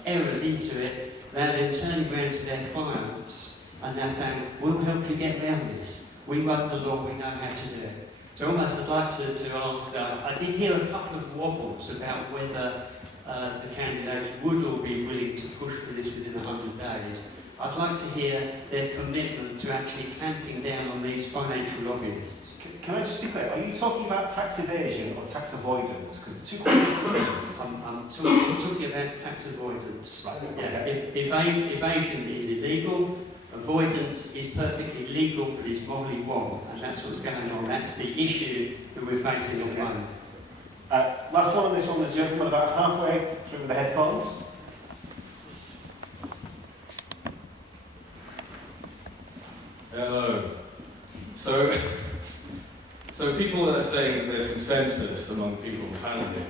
errors into it. they're then turning around to their clients and they're saying, we'll help you get around this. We wrote the law, we know how to do it. So almost I'd like to ask, I did hear a couple of wobbles about whether the candidates would all be willing to push for this within 100 days. I'd like to hear their commitment to actually clamping down on these financial lobbyists. Can I just be clear? Are you talking about tax evasion or tax avoidance? Because the two quite different things. I'm talking about tax avoidance. Right. Yeah. Evasion is illegal. Avoidance is perfectly legal, but it's morally wrong, and that's what's going on. That's the issue that we're facing at the moment. Last one on this one, there's a gentleman about halfway through with the headphones. Hello. So people are saying that there's consensus among people on the panel here,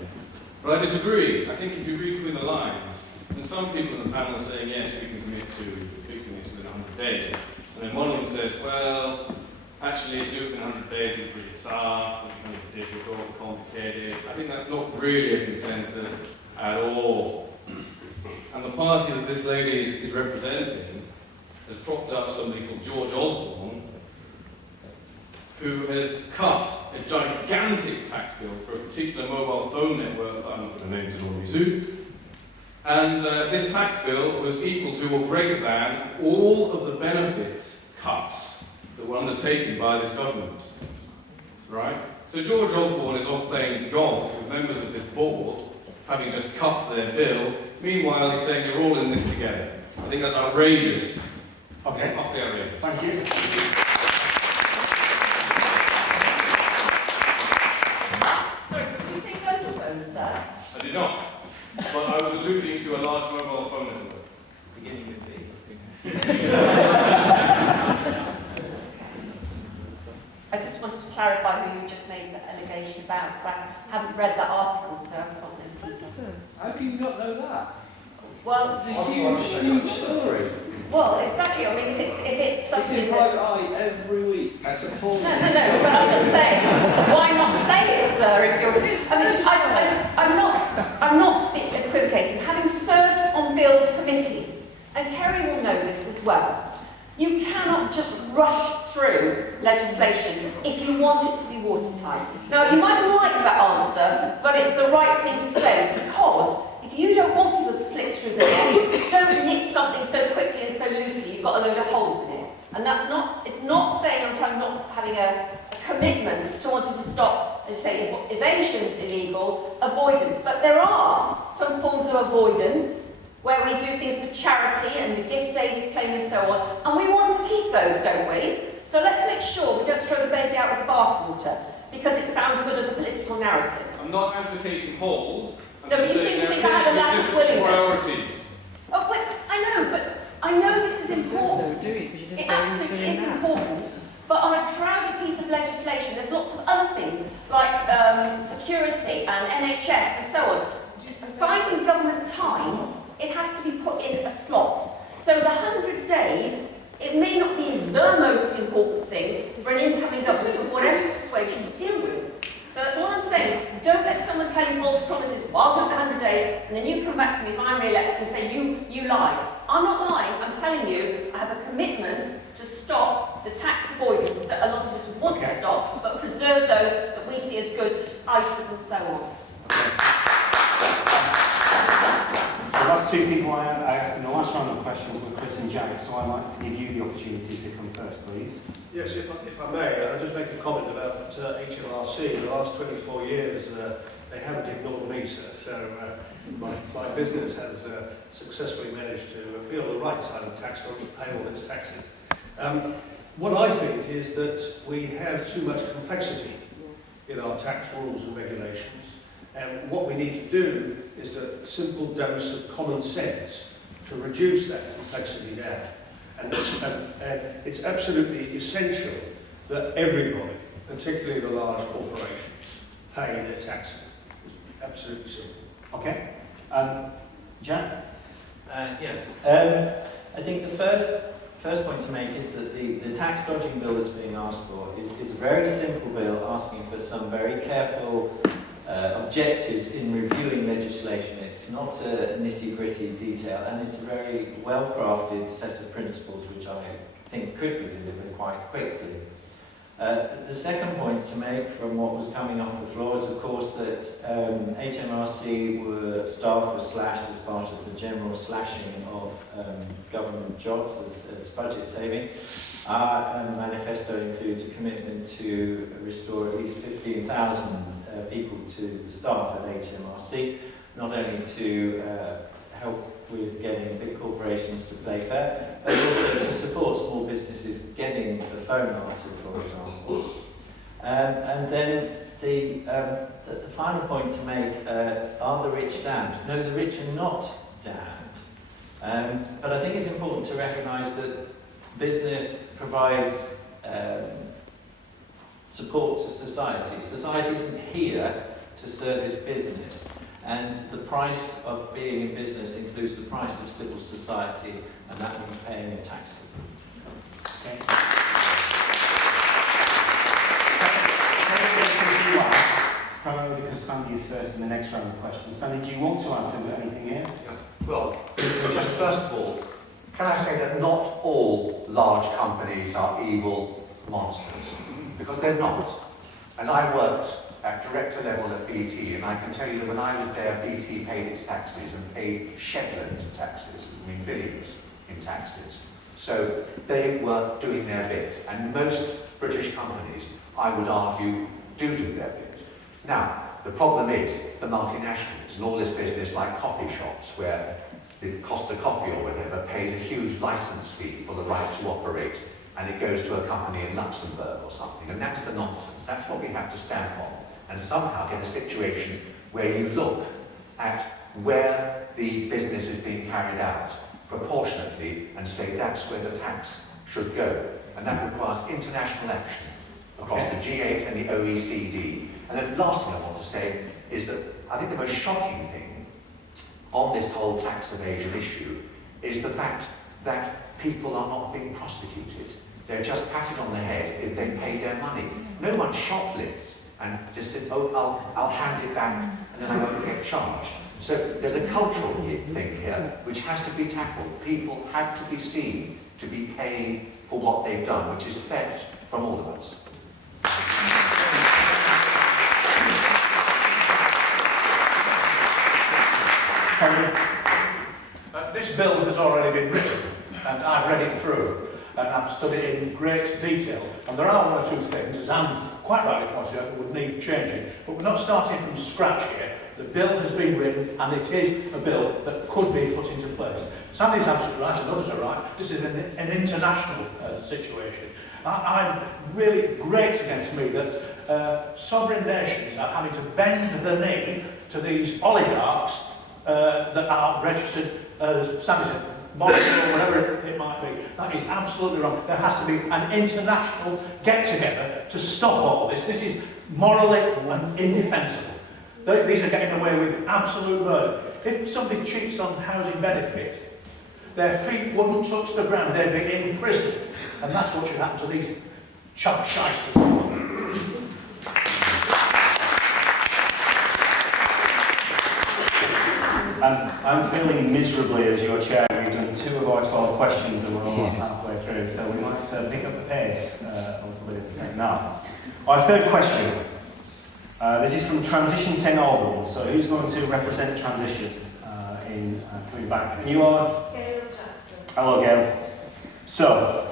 but I disagree. I think if you read between the lines, then some people in the panel are saying, yes, we can commit to fixing this within 100 days. And then one of them says, well, actually, to do it within 100 days would be pretty tough, it would be kind of difficult, complicated. I think that's not really a consensus at all. And the party that this lady is representing has propped up somebody called George Osborne, who has cut a gigantic tax bill for a particular mobile phone network that I'm not going to name to all you. And this tax bill was equal to or greater than all of the benefits cuts that were undertaken by this government. Right? So George Osborne is off playing golf with members of this board, having just cut their bill. Meanwhile, he's saying you're all in this together. I think that's outrageous. Okay. It's utterly outrageous. Thank you. Sorry, did you say Vodafone, sir? I did not. But I was alluding to a large mobile phone network. Beginning with B. I just wanted to clarify who you just made the allegation about, because I haven't read that article, so I've got those details. How can you not know that? Well, It's a huge story. well, exactly. I mean, if it's It's something in that's... my eye every week. That's appalling. No, but I'm just saying, why not say it, sir, if you're... I mean, I'm not equivocating. Having served on bill committees, and Kerry will know this as well, you cannot just rush through legislation if you want it to be watertight. Now, you might like that answer, but it's the right thing to say, because if you don't want people to slip through the net, don't knit something so quickly and so loosely you've got a load of holes in it. And that's not, it's not saying I'm trying not having a commitment to wanting to stop, as you say, evasion's illegal, avoidance. But there are some forms of avoidance where we do things for charity and the gift aid is claimed and so on, and we want to keep those, don't we? So let's make sure we don't throw the baby out with the bathwater, because it sounds good as a political narrative. I'm not advocating holes. No, but you seem to think I had a lack of willingness. Priorities. Oh, but I know this is important. It absolutely is important. But on a crowded piece of legislation, there's lots of other things, like security and NHS and so on. Finding government time, it has to be put in a slot. So the 100 days, it may not be the most important thing for an incoming government of whatever persuasion to deal with. So that's all I'm saying. Don't let someone tell you false promises, well, I'll do it in 100 days, and then you come back to me if I'm re-elected and say, you lied. I'm not lying, I'm telling you, I have a commitment to stop the tax avoidance that a lot of us want to stop, but preserve those that we see as good, such as ISAs and so on. The last two people I asked in the last round of questions were Chris and Jack, so I'd like to give you the opportunity to come first, please. Yes, if I may, I'll just make a comment about HMRC. In the last 24 years, they haven't ignored me, sir. So my business has successfully managed to be on the right side of the tax bill to pay all its taxes. What I think is that we have too much complexity in our tax rules and regulations. And what we need to do is a simple dose of common sense to reduce that complexity down. And it's absolutely essential that everybody, particularly the large corporations, pay their taxes. It's absolutely simple. Okay. Jack? Yes. I think the first point to make is that the tax dodging bill that's being asked for is a very simple bill asking for some very careful objectives in reviewing legislation. It's not a nitty-gritty detail, and it's a very well-crafted set of principles which I think could be delivered quite quickly. The second point to make from what was coming off the floor is, of course, that HMRC staff were slashed as part of the general slashing of government jobs as budget saving. Our manifesto includes a commitment to restore at least 15,000 people to the staff at HMRC, not only to help with getting big corporations to play fair, but also to support small businesses getting the phone answered, for example. And then the final point to make, are the rich damned? No, the rich are not damned. But I think it's important to recognise that business provides support to society. Society isn't here to service business. And the price of being in business includes the price of civil society, and that means paying your taxes. Okay. Primarily because Sandy is first in the next round of questions. Sandy, do you want to answer anything here? Well, just first of all, can I say that not all large companies are evil monsters? Because they're not. And I worked at director level at BT, and I can tell you that when I was there, BT paid its taxes and paid shedloads of taxes, I mean billions in taxes. So they were doing their bit, and most British companies, I would argue, do their bit. Now, the problem is the multinationals and all this business like coffee shops where the Costa Coffee or whatever pays a huge license fee for the right to operate, and it goes to a company in Luxembourg or something, and that's the nonsense. That's what we have to stand on, and somehow get a situation where you look at where the business is being carried out proportionately and say that's where the tax should go. And that requires international action across the G8 and the OECD. And then the last thing I want to say is that I think the most shocking thing on this whole tax evasion issue is the fact that people are not being prosecuted. They're just patted on the head if they pay their money. No one shoplifts and just says, oh, I'll hand it back and then I won't get charged. So there's a cultural thing here which has to be tackled. People have to be seen to be paying for what they've done, which is theft from all of us. This bill has already been written, and I've read it through, and I've studied it in great detail. And there are one or two things, as Anne quite rightly pointed out, that would need changing. But we're not starting from scratch here. The bill has been written, and it is a bill that could be put into place. Sandy's absolutely right, and others are right. This is an international situation. I'm really grates against me that sovereign nations are having to bend the knee to these oligarchs that are registered as, Sandy said, monarchy or whatever it might be. That is absolutely wrong. There has to be an international get-together to stop all this. This is morally indefensible. These are getting away with absolute murder. If somebody cheats on housing benefit, their feet wouldn't touch the ground, they'd be in prison. And that's what should happen to these chump shysters. I'm feeling miserably as your chair. We've done 2 of our 12 questions and we're almost halfway through, so we might pick up the pace a little bit in the second half. Our third question. This is from Transition St Albans. So who's going to represent Transition in coming back? And you are? Gail Jackson. Hello, Gail. So,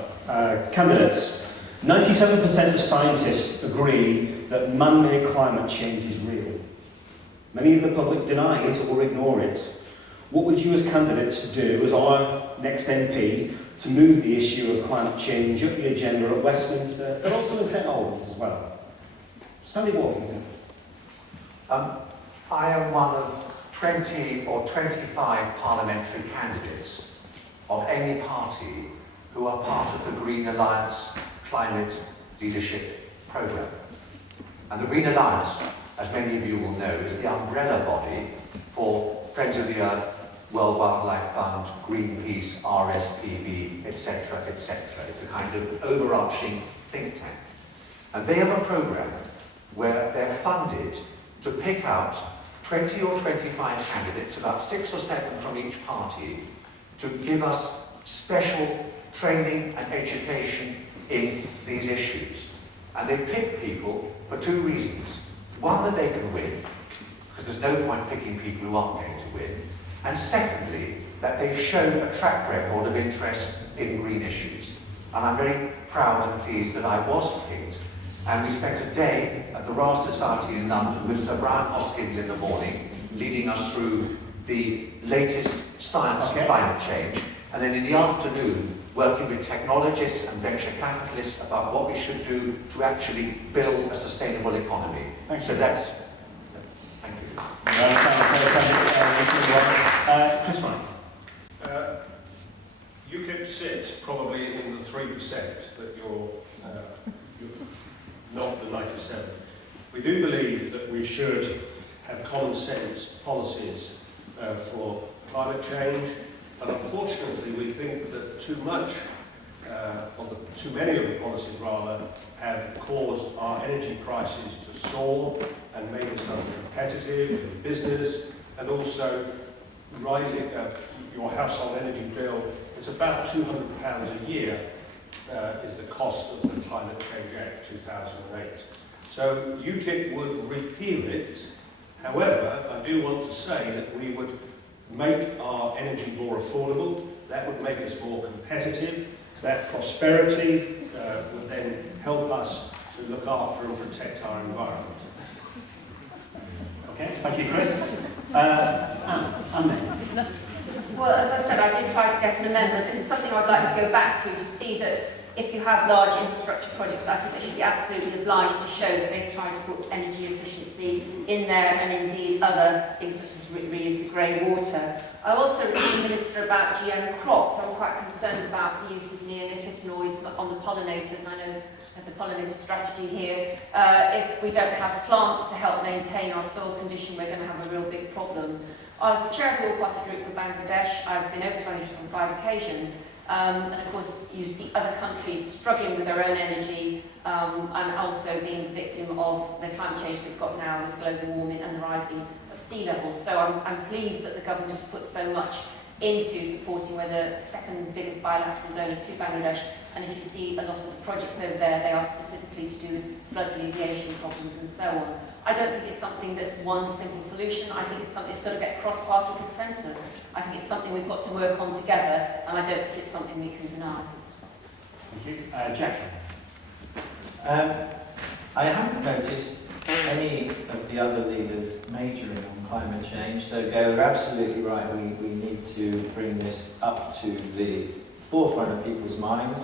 candidates. 97% of scientists agree that man-made climate change is real. Many of the public deny it or ignore it. What would you as candidates do as our next MP to move the issue of climate change up the agenda at Westminster, but also in St Albans as well? Sandy Walkington. I am one of 20 or 25 parliamentary candidates of any party who are part of the Green Alliance Climate Leadership Programme. And the Green Alliance, as many of you will know, is the umbrella body for Friends of the Earth, World Wildlife Fund, Greenpeace, RSPB, etc., etc. It's a kind of overarching think tank. And they have a programme where they're funded to pick out 20 or 25 candidates, about 6 or 7 from each party, to give us special training and education in these issues. And they pick people for 2 reasons. One, that they can win, because there's no point picking people who aren't going to win. And secondly, that they've shown a track record of interest in green issues. And I'm very proud and pleased that I was picked. And we spent a day at the Royal Society in London with Sir Brian Hoskins in the morning, leading us through the latest science of climate change. And then in the afternoon, working with technologists and venture capitalists about what we should do to actually build a sustainable economy. Thank you. So that's... Thank you. Chris Wright. UKIP sits probably in the 3% that you're not the 97. We do believe that we should have common sense policies for climate change, but unfortunately we think that too many of the policies rather have caused our energy prices to soar and made us uncompetitive in business, and also rising your household energy bill. It's about £200 a year is the cost of the Climate Change Act 2008. So UKIP would repeal it. However, I do want to say that we would make our energy more affordable. That would make us more competitive. That prosperity would then help us to look after and protect our environment. Okay, thank you, Chris. Anne. Well, as I said, I did try to get an amendment. It's something I'd like to go back to see that if you have large infrastructure projects, I think they should be absolutely obliged to show that they've tried to put energy efficiency in there, and indeed other things such as reuse of grey water. I also read the Minister about GM crops. I'm quite concerned about the use of neonicotinoids on the pollinators. I know the pollinator strategy here. If we don't have plants to help maintain our soil condition, we're going to have a real big problem. As chair of the All-Party Group for Bangladesh, I've been over to Bangladesh on 5 occasions. And of course, you see other countries struggling with their own energy and also being the victim of the climate change they've got now with global warming and the rising of sea levels. So I'm pleased that the government has put so much into supporting. We're the second biggest bilateral donor to Bangladesh, and if you see a lot of the projects over there, they are specifically to do with flood alleviation problems and so on. I don't think it's something that's one simple solution. I think it's something that's got to get cross-party consensus. I think it's something we've got to work on together, and I don't think it's something we can deny. Thank you. Jack. I haven't noticed any of the other leaders majoring on climate change, so they're absolutely right. We need to bring this up to the forefront of people's minds.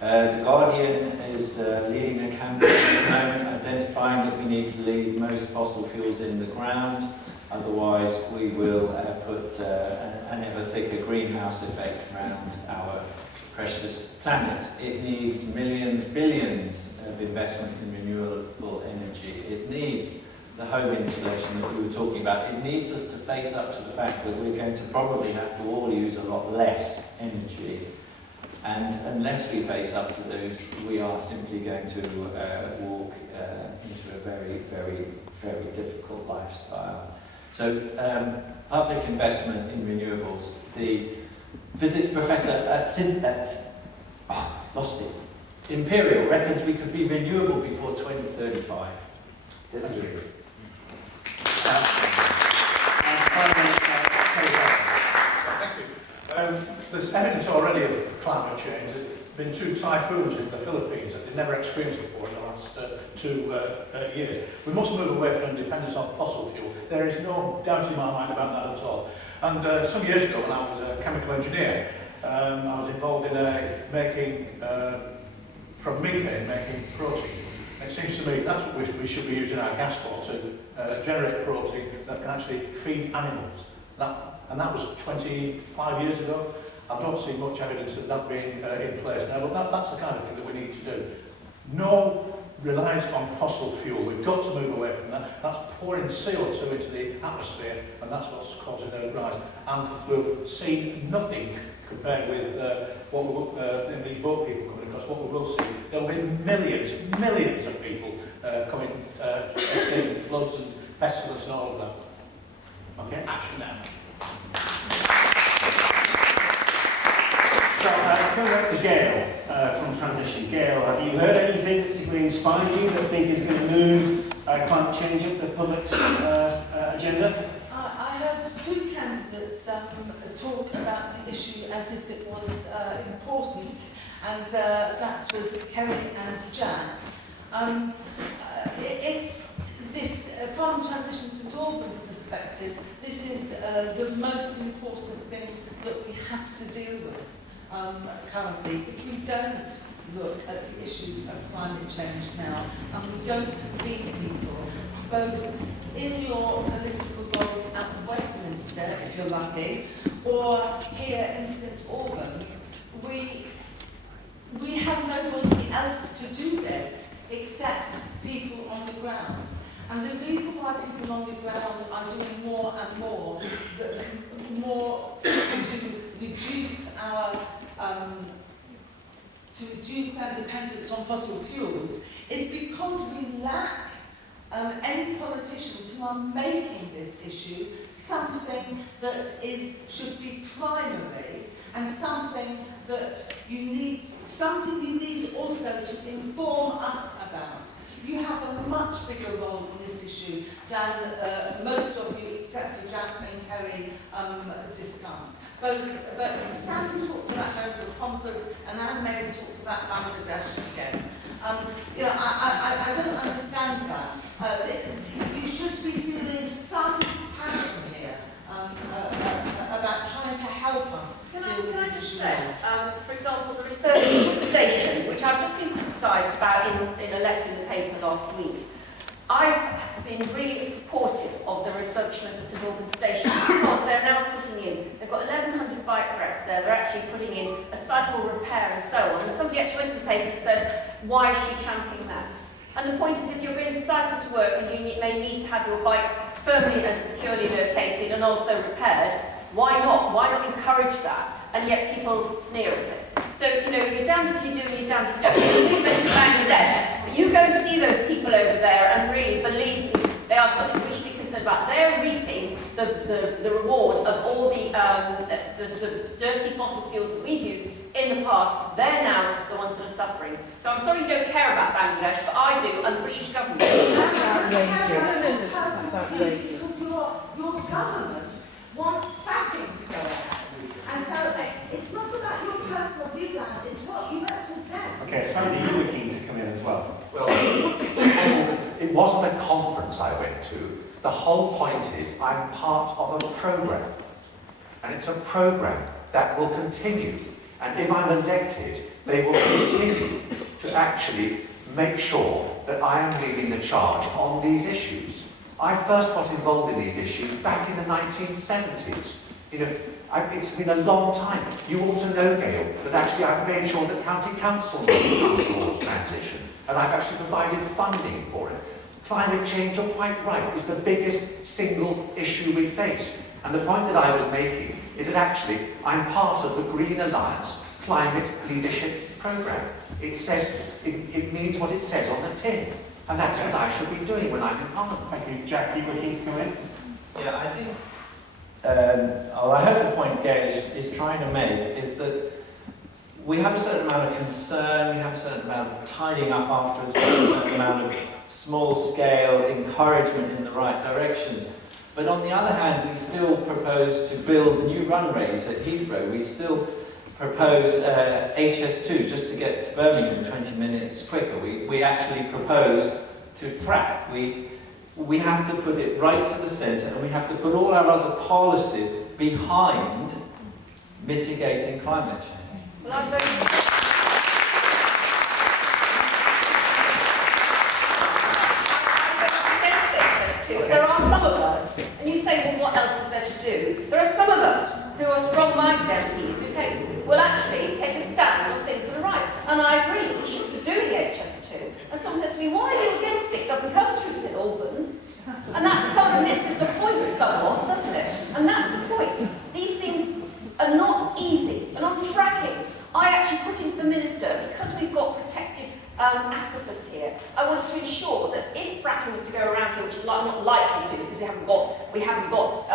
The Guardian is leading a campaign at the moment, identifying that we need to leave most fossil fuels in the ground, otherwise we will put an ever thicker greenhouse effect around our precious planet. It needs millions, billions of investment in renewable energy. It needs the home insulation that we were talking about. It needs us to face up to the fact that we're going to probably have to all use a lot less energy. And unless we face up to those, we are simply going to walk into a very, very, very difficult lifestyle. So public investment in renewables. The physics professor at Imperial reckons we could be renewable before 2035. Disagree. Thank you. There's evidence already of climate change. There's been 2 typhoons in the Philippines that they've never experienced before in the last 2 years. We must move away from dependence on fossil fuel. There is no doubt in my mind about that at all. And some years ago, when I was a chemical engineer, I was involved in making, from methane, making protein. It seems to me that's what we should be using our gas for, to generate protein that can actually feed animals. And that was 25 years ago. I don't see much evidence of that being in place now, but that's the kind of thing that we need to do. No reliance on fossil fuel. We've got to move away from that. That's pouring CO2 into the atmosphere, and that's what's causing the rise. And we'll see nothing compared with what in these boat people coming across. What we will see, there will be millions of people coming, escaping floods pestilence and all of that. Okay. Action now. So, going back to Gail from Transition. Gail, have you heard anything particularly inspired you that you think is going to move climate change up the public's agenda? I heard two candidates talk about the issue as if it was important, and that was Kerry and Jack. It's this, from Transition St Albans' perspective, this is the most important thing that we have to deal with currently. If we don't look at the issues of climate change now, and we don't convene people, both in your political roles at Westminster, if you're lucky, or here in St Albans, we have nobody else to do this except people on the ground. And the reason why people on the ground are doing more and more, to reduce our dependence on fossil fuels is because we lack any politicians who are making this issue something that should be primary, and something you need also to inform us about. You have a much bigger role in this issue than most of you, except for Jack and Kerry, discussed. But Sandy talked about going to a conference, and Anne May talked about Bangladesh again. I don't understand that. You should be feeling some passion here about trying to help us deal with this issue. For example, the refurbishment station, which I've just been criticised about in a letter in the paper last week. I've been really supportive of the refurbishment of St Albans Station because they're now putting in, they've got 1,100 bike racks there, they're actually putting in a cycle repair and so on. And somebody actually went to the paper and said, why is she championing that? And the point is, if you're going to cycle to work and you may need to have your bike firmly and securely located and also repaired, why not? Why not encourage that? And yet people sneer at it. So, you're damned if you do and you're damned if you don't. You mentioned Bangladesh, but you go see those people over there and really believe me, they are something we should be concerned about. They're reaping the reward of all the dirty fossil fuels that we've used in the past. They're now the ones that are suffering. So I'm sorry you don't care about Bangladesh, but I do, and the British government. That's outrageous. Because your government wants fracking to go ahead. And so it's not about your personal views, Anne, it's what you represent. Okay, Sandy, you were keen to come in as well. Well, it wasn't a conference I went to. The whole point is I'm part of a programme. And it's a programme that will continue. And if I'm elected, they will continue to actually make sure that I am leading the charge on these issues. I first got involved in these issues back in the 1970s. It's been a long time. You ought to know, Gail, that actually I've made sure that county council moves towards transition, and I've actually provided funding for it. Climate change, you're quite right, is the biggest single issue we face. And the point that I was making is that actually I'm part of the Green Alliance Climate Leadership Programme. It says, it means what it says on the tin. And that's what I should be doing when I'm in Parliament. Thank you. Jack, you were keen to come in? Yeah, I think, I hope the point Gail is trying to make is that we have a certain amount of concern, we have a certain amount of tidying up afterwards, we have a certain amount of small-scale encouragement in the right direction. But on the other hand, we still propose to build new runways at Heathrow. We still propose HS2 just to get to Birmingham 20 minutes quicker. We actually propose to frack. We have to put it right to the centre, and we have to put all our other policies behind mitigating climate change. Well, I'm very there are some of us, and you say, well, what else is there to do? There are some of us who are strong-minded MPs who will actually take a stand on things that are right. And I agree, we shouldn't be doing HS2. And someone said to me, why are you against it? It doesn't come through St Albans. And that sort of misses the point somewhat, doesn't it? And that's the point. These things are not easy. And on fracking, I actually put into the minister, because we've got protected aquifers here. I wanted to ensure that if fracking was to go around here, which is not likely to because we haven't got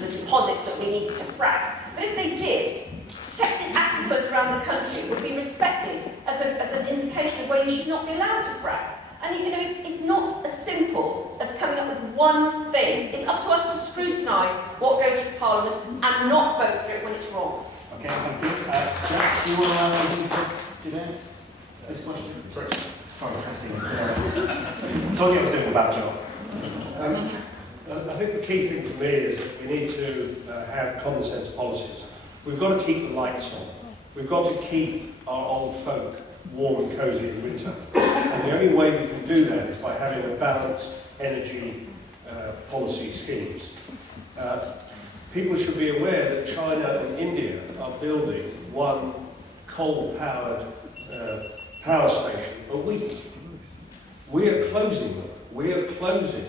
the deposits that we needed to frack, but if they did, protected aquifers around the country would be respected as an indication of where you should not be allowed to frack. And it's not as simple as coming up with one thing. It's up to us to scrutinise what goes through Parliament and not vote for it when it's wrong. Okay, thank you. Jack, do you want to debate this question? Sorry, pressing it. Told you I was doing a bad job. I think the key thing for me is that we need to have common sense policies. We've got to keep the lights on. We've got to keep our old folk warm and cosy in winter. And the only way we can do that is by having a balanced energy policy schemes. People should be aware that China and India are building one coal-powered power station a week. We are closing them. We are closing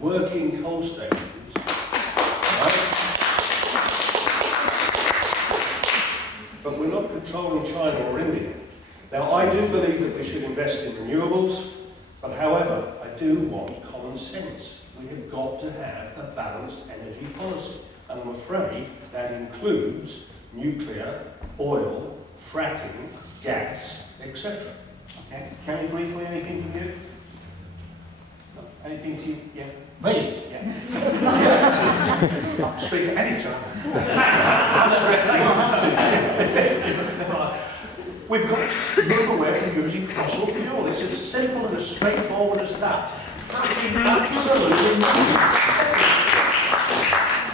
working coal stations. Right? But we're not controlling China or India. Now, I do believe that we should invest in renewables, but however, I do want common sense. We have got to have a balanced energy policy. And I'm afraid that includes nuclear, oil, fracking, gas, etc. Okay. Kerry, briefly, anything from you? No. Anything to you? Yeah. Me? Yeah. I'll speak at any time. We've got to move away from using fossil fuel. It's as simple and as straightforward as that. Absolutely.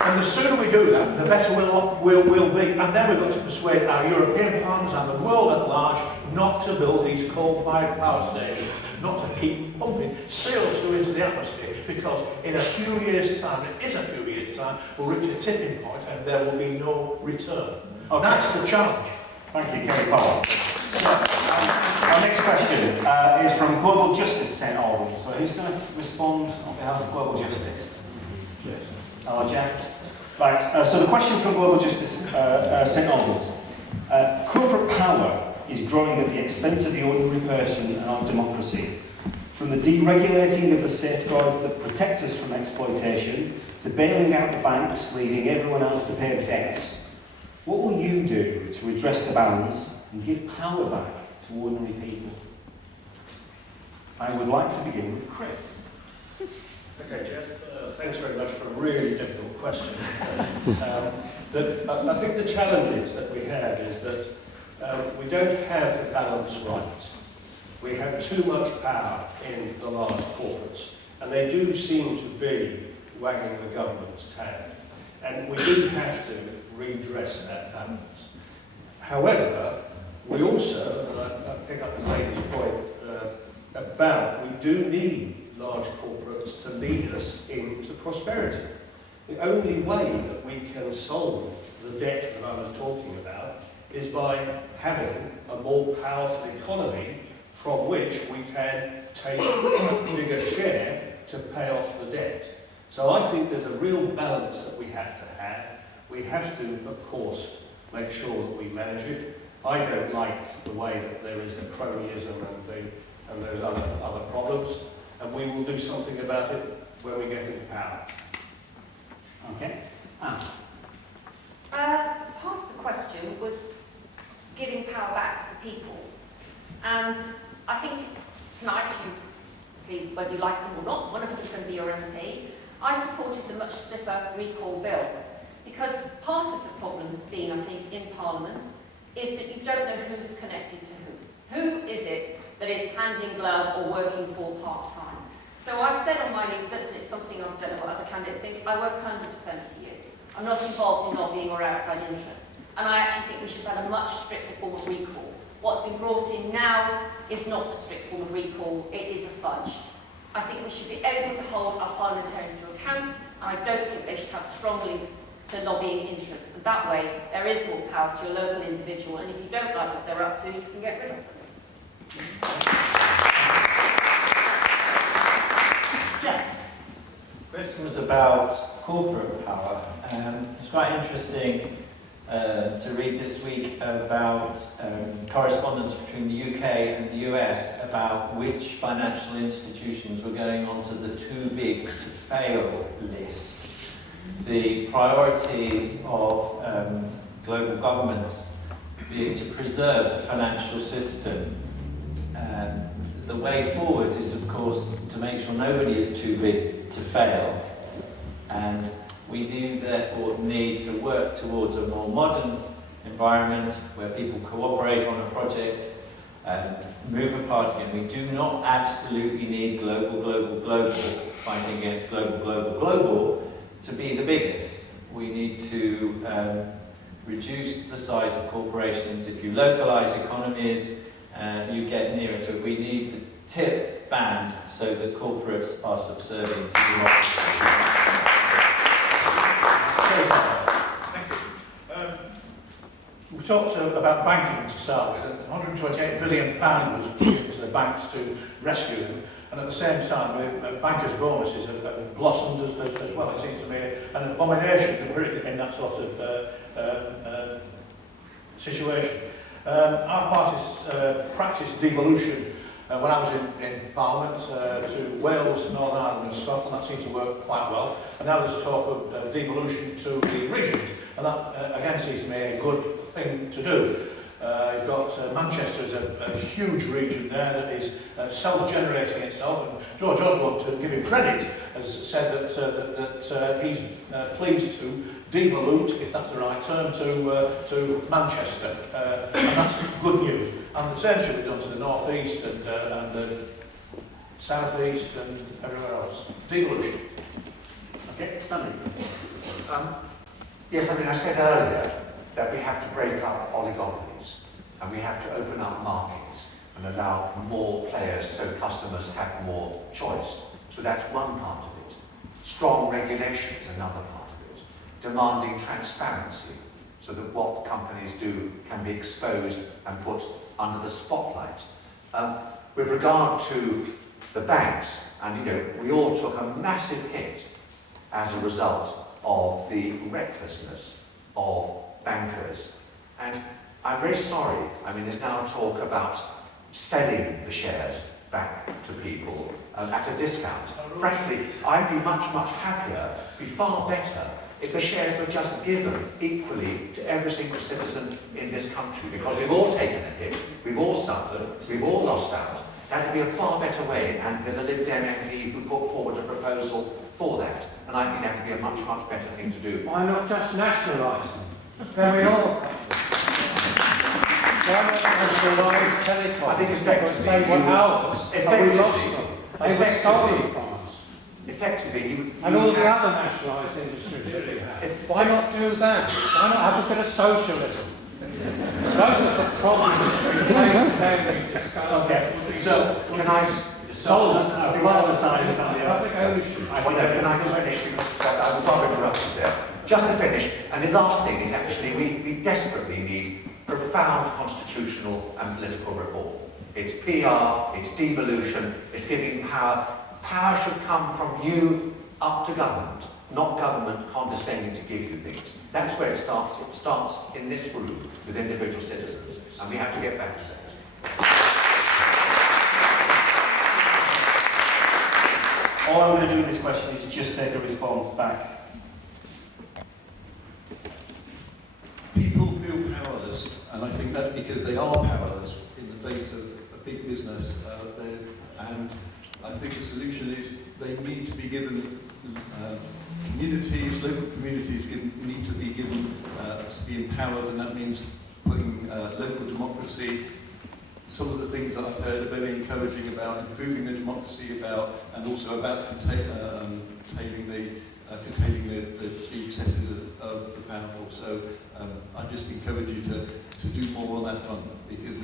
And the sooner we do that, the better we'll be. And then we've got to persuade our European partners and the world at large not to build these coal-fired power stations, not to keep pumping CO2 into the atmosphere, because in a few years' time, it is a few years' time, we'll reach a tipping point and there will be no return. Okay. That's the challenge. Thank you, Kerry Powell. So, our next question is from Global Justice St Albans. So who's going to respond on behalf of Global Justice? Oh, Jack. Right, so the question from Global Justice St Albans. Corporate power is growing at the expense of the ordinary person and our democracy. From the deregulating of the safeguards that protect us from exploitation to bailing out the banks, leaving everyone else to pay debts. What will you do to redress the balance and give power back to ordinary people? I would like to begin with Chris. Okay, Jeff, thanks very much for a really difficult question. I think the challenges that we have is that we don't have the balance right. We have too much power in the large corporates, and they do seem to be wagging the government's tail. And we do have to redress that balance. However, we also, and I pick up the lady's point about, we do need large corporates to lead us into prosperity. The only way that we can solve the debt that I was talking about is by having a more powerful economy from which we can take a bigger share to pay off the debt. So I think there's a real balance that we have to have. We have to, of course, make sure that we manage it. I don't like the way that there is the cronyism and those other problems, and we will do something about it when we get into power. Okay. Part of the question was giving power back to the people, and I think tonight, you see whether you like them or not, one of us is going to be your MP. I supported the much stiffer recall bill, because part of the problem has been, I think, in Parliament, is that you don't know who's connected to who. Who is it that is hand in glove or working for part-time? So I've said on my leaflets, and it's something I don't know what other candidates think, I work 100% for you. I'm not involved in lobbying or outside interests. And I actually think we should have a much stricter form of recall. What's been brought in now is not a strict form of recall, it is a fudge. I think we should be able to hold our parliamentarians to account, and I don't think they should have strong links to lobbying interests. And that way, there is more power to your local individual, and if you don't like what they're up to, you can get rid of them. Yeah. The question was about corporate power. It's quite interesting to read this week about correspondence between the UK and the US about which financial institutions were going onto the too big to fail list. The priorities of global governments being to preserve the financial system. The way forward is, of course, to make sure nobody is too big to fail. And we do, therefore, need to work towards a more modern environment where people cooperate on a project and move apart again. We do not absolutely need global, fighting against global to be the biggest. We need to reduce the size of corporations. If you localize economies, you get nearer to it. We need the tip band so that corporates are subservient to democracy. We talked about banking to start with. £128 billion was given to the banks to rescue them, and at the same time, bankers' bonuses have blossomed as well. It seems to me an abomination that we're in that sort of situation. Our party's practiced devolution when I was in Parliament to Wales, Northern Ireland and Scotland. That seems to work quite well. And now there's talk of devolution to the regions, and that again seems to me a good thing to do. You've got Manchester as a huge region there that is self-generating itself, and George Osborne, to give him credit, has said that he's pleased to devolute, if that's the right term, to Manchester, and that's good news. And the same should be done to the north east and the south east and everywhere else. Devolution. Okay, Stanley. Yes, I mean, I said earlier that we have to break up oligopolies and we have to open up markets and allow more players so customers have more choice. So that's one part of it. Strong regulation is another part of it. Demanding transparency so that what companies do can be exposed and put under the spotlight. With regard to the banks, and we all took a massive hit as a result of the recklessness of bankers. And I'm very sorry, I mean, there's now talk about selling the shares back to people at a discount. Frankly, I'd be much happier, be far better, if the shares were just given equally to every single citizen in this country, because we've all taken a hit, we've all suffered, we've all lost out. That would be a far better way, and there's a Lib Dem MP who put forward a proposal for that, and I think that would be a much better thing to do. Why not just nationalise them? Then we all... Why not nationalise telecoms? I think effectively... They were ours, but we lost them. They were stolen from us. Effectively, and all the other nationalised industries that we have. Why not do that? Why not have a bit of socialism? Those are the problems that we discussed. Okay, so can I solve them? I think one of the time is something public ownership. Can I just finish? Because I was rather interrupted there. Just to finish, and the last thing is actually we desperately need profound constitutional and political reform. It's PR, it's devolution, it's giving power. Power should come from you up to government, not government condescending to give you things. That's where it starts. It starts in this room with individual citizens, and we have to get back to that. All I'm going to do with this question is just take a response back. People feel powerless, and I think that's because they are powerless in the face of a big business. And I think the solution is they need to be given, local communities need to be given to be empowered, and that means putting local democracy. Some of the things that I've heard are very encouraging about improving the democracy, and also about containing the excesses of the powerful. So I just encourage you to do more on that front, because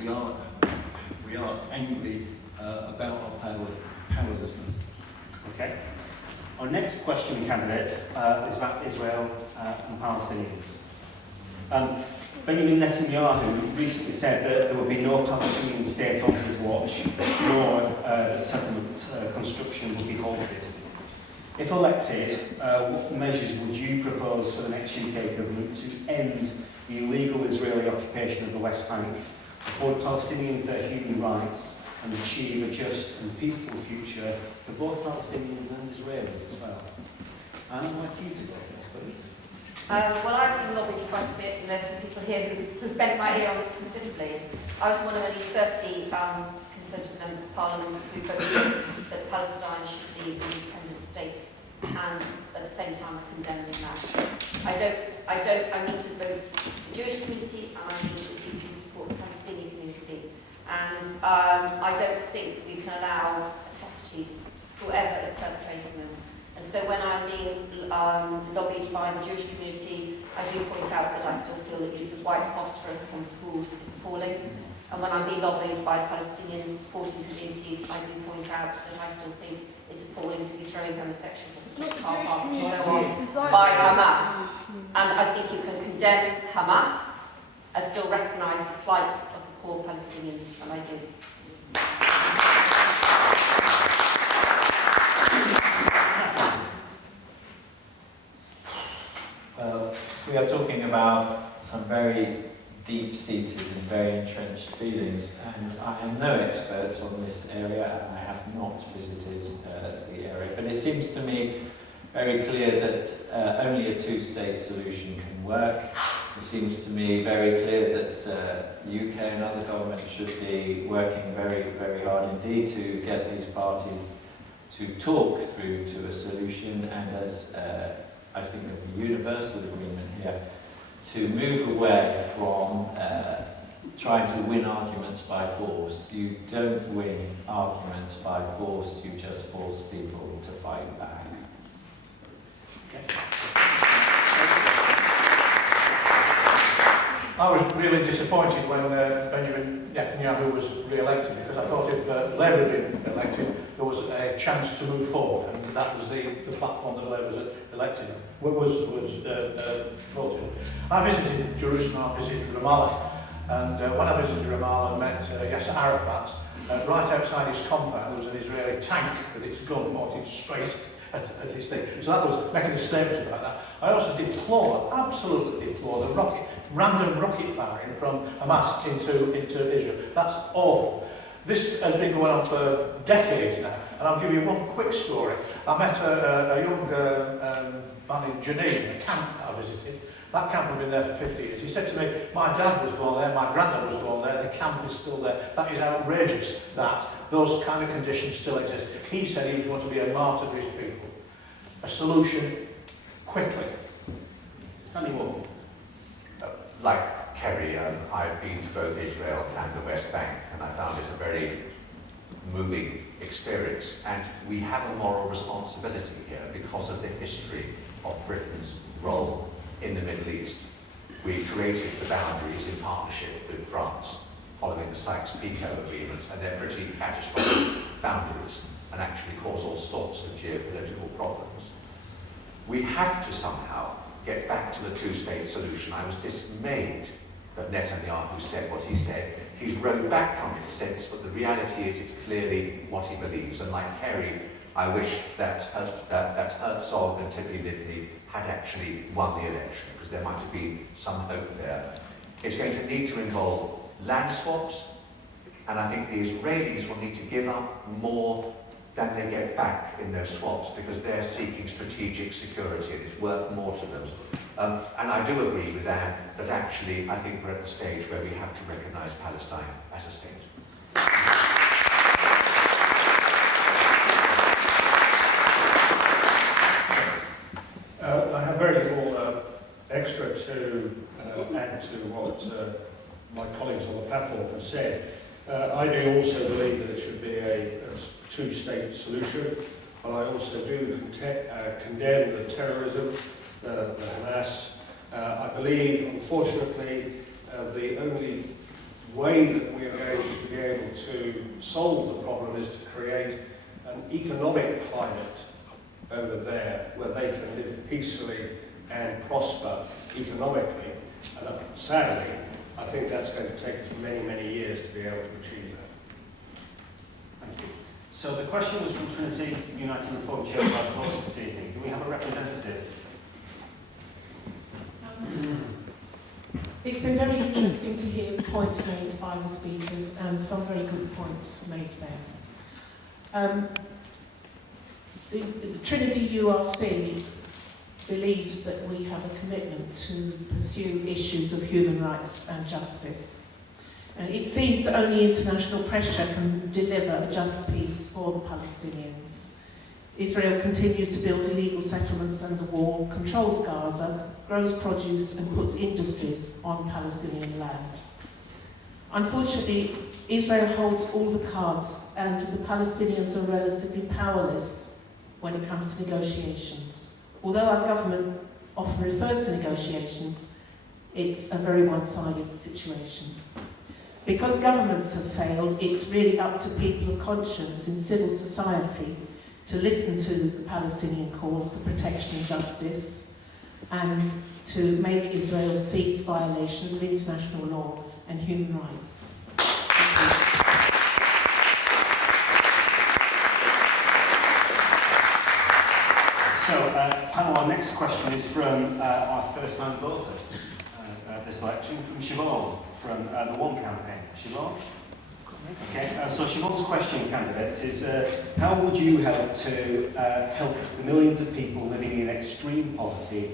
we are angry about our powerlessness. Okay. Our next question, candidates, is about Israel and Palestinians. Benjamin Netanyahu recently said that there would be no Palestinian state on his watch, nor that settlement construction would be halted. If elected, what measures would you propose for the next UK government to end the illegal Israeli occupation of the West Bank, afford Palestinians their human rights, and achieve a just and peaceful future for both Palestinians and Israelis as well. And I'd like you to go first, please. Well, I've been lobbied quite a bit, and there's some people here who've bent my ear on this considerably. I was one of only 30 Conservative members of Parliament who voted that Palestine should be an independent state, and at the same time condemning that. I meet with both the Jewish community and I meet with people who support the Palestinian community. And I don't think we can allow atrocities, whoever is perpetrating them. And so when I'm being lobbied by the Jewish community, I do point out that I still feel that use of white phosphorus on schools is appalling. And when I'm being lobbied by Palestinian supporting communities, I do point out that I still think it's appalling to be throwing homosexuals off the car parks and so on by Hamas. And I think you can condemn Hamas and still recognise the plight of the poor Palestinians, and I do. Well, we are talking about some very deep-seated and very entrenched feelings, and I am no expert on this area, and I have not visited the area, but it seems to me very clear that only a two-state solution can work. It seems to me very clear that the UK and other governments should be working very, very hard indeed to get these parties to talk through to a solution, and as I think of a universal agreement here, to move away from trying to win arguments by force. You don't win arguments by force, you just force people to fight back. I was really disappointed when Benjamin Netanyahu was re-elected, because I thought if Labour had been elected, there was a chance to move forward, and that was the platform that Labour was elected, was voted. I visited Jerusalem, I visited Ramallah, and when I visited Ramallah and met Yasser Arafat, right outside his compound there was an Israeli tank with its gun pointed straight at his thing. So that was making a statement about that. I also absolutely deplore the random rocket firing from Hamas into Israel. That's awful. This has been going on for decades now, and I'll give you one quick story. I met a young man in Jenin, a camp I visited. That camp had been there for 50 years. He said to me, my dad was born there, my granddad was born there, the camp is still there. That is outrageous that those kind of conditions still exist. He said he was going to be a martyr to his people. A solution quickly. Sunny Walls. Like Kerry, I've been to both Israel and the West Bank, and I found it a very moving experience. And we have a moral responsibility here because of the history of Britain's role in the Middle East. We created the boundaries in partnership with France, following the Sykes-Picot Agreement, and they're pretty catastrophic boundaries, and actually cause all sorts of geopolitical problems. We have to somehow get back to the two-state solution. I was dismayed that Netanyahu said what he said. He's rowed back from it since, but the reality is it's clearly what he believes. And like Kerry, I wish that Herzog and Tzipi Livni had actually won the election, because there might have been some hope there. It's going to need to involve land swaps, and I think the Israelis will need to give up more than they get back in those swaps, because they're seeking strategic security and it's worth more to them. And I do agree with Anne that actually I think we're at the stage where we have to recognise Palestine as a state. I have very little extra to add to what my colleagues on the platform have said. I do also believe that it should be a two-state solution, but I also do condemn the terrorism, the Hamas. I believe, unfortunately, the only way that we are going to be able to solve the problem is to create an economic climate over there where they can live peacefully and prosper economically. And sadly, I think that's going to take us many, many years to be able to achieve that. Thank you. So the question was from Trinity United Reformed Church by Course this evening. Do we have a representative? It's been very interesting to hear the points made by the speakers, and some very good points made there. The Trinity URC believes that we have a commitment to pursue issues of human rights and justice. And it seems that only international pressure can deliver a just peace for the Palestinians. Israel continues to build illegal settlements under war, controls Gaza, grows produce and puts industries on Palestinian land. Unfortunately, Israel holds all the cards and the Palestinians are relatively powerless when it comes to negotiations. Although our government often refers to negotiations, it's a very one-sided situation. Because governments have failed, it's really up to people of conscience in civil society to listen to the Palestinian cause for protection and justice and to make Israel cease violations of international law and human rights. So, panel, our next question is from our first-time voter at this election, from Siobhan, from the One campaign. Siobhan? Okay, so Siobhan's question, candidates, is how would you help to help the millions of people living in extreme poverty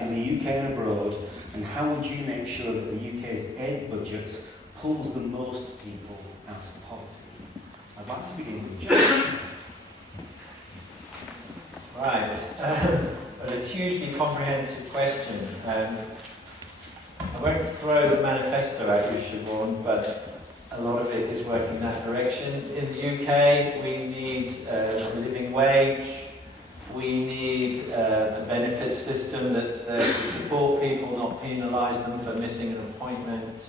in the UK and abroad, and how would you make sure that the UK's aid budget pulls the most people out of poverty? I'd like to begin with Joe. Right, well, it's a hugely comprehensive question. I won't throw the manifesto at you, Siobhan, but a lot of it is working in that direction. In the UK, we need a living wage. We need a benefit system that's there to support people, not penalise them for missing an appointment.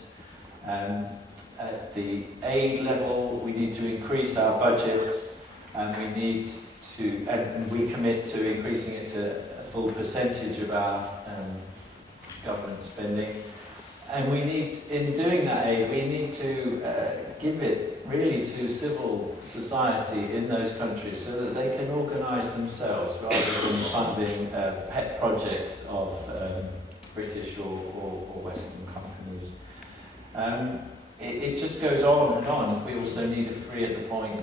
At the aid level, we need to increase our budgets, and we need to, and we commit to increasing it to a full percentage of our government spending. And we need, in doing that aid, we need to give it really to civil society in those countries so that they can organise themselves rather than funding pet projects of British or Western companies. It just goes on and on. We also need a free at the point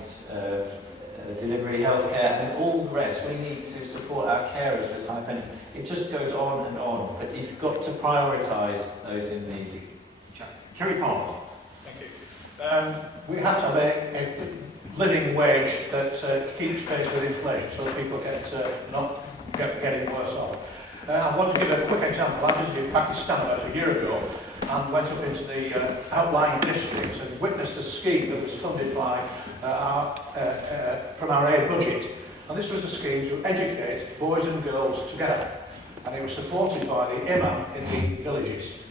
delivery healthcare and all the rest. We need to support our carers with high benefit. It just goes on and on, but you've got to prioritise those in need. Kerry Parker. Thank you. We have to have a living wage that keeps pace with inflation, so that people not getting worse off. I want to give a quick example. I visited Pakistan about a year ago and went up into the outlying districts and witnessed a scheme that was funded by from our aid budget. And this was a scheme to educate boys and girls together. And it was supported by the imam in the villages.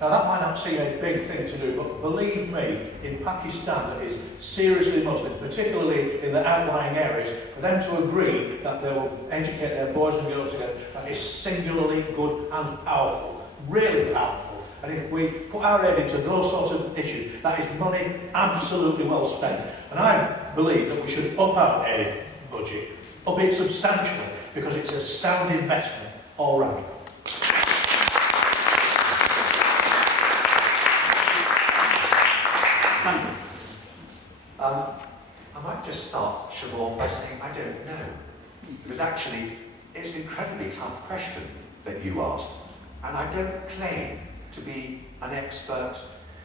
Now that might not seem a big thing to do, but believe me, in Pakistan that is seriously Muslim, particularly in the outlying areas, for them to agree that they will educate their boys and girls together, that is singularly good and powerful, really powerful. And if we put our aid into those sorts of issues, that is money absolutely well spent. And I believe that we should up our aid budget, up it substantially, because it's a sound investment all round. I might just start, Siobhan, by saying I don't know. Because actually, it's an incredibly tough question that you asked. And I don't claim to be an expert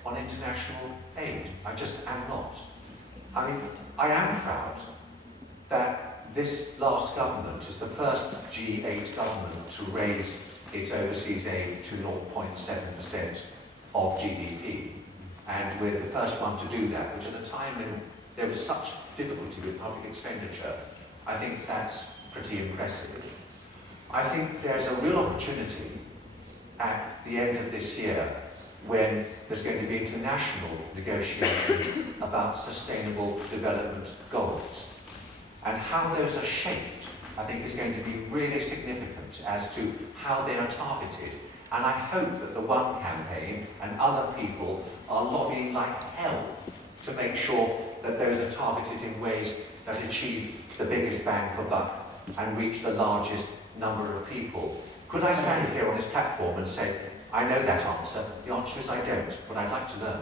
on international aid. I just am not. I mean, I am proud that this last government is the first G8 government to raise its overseas aid to 0.7% of GDP. And we're the first one to do that, which at a time when there was such difficulty with public expenditure, I think that's pretty impressive. I think there's a real opportunity at the end of this year when there's going to be international negotiations about sustainable development goals. And how those are shaped, I think, is going to be really significant as to how they are targeted. And I hope that the One campaign and other people are lobbying like hell to make sure that those are targeted in ways that achieve the biggest bang for buck and reach the largest number of people. Could I stand here on this platform and say, I know that answer. The answer is I don't, but I'd like to learn.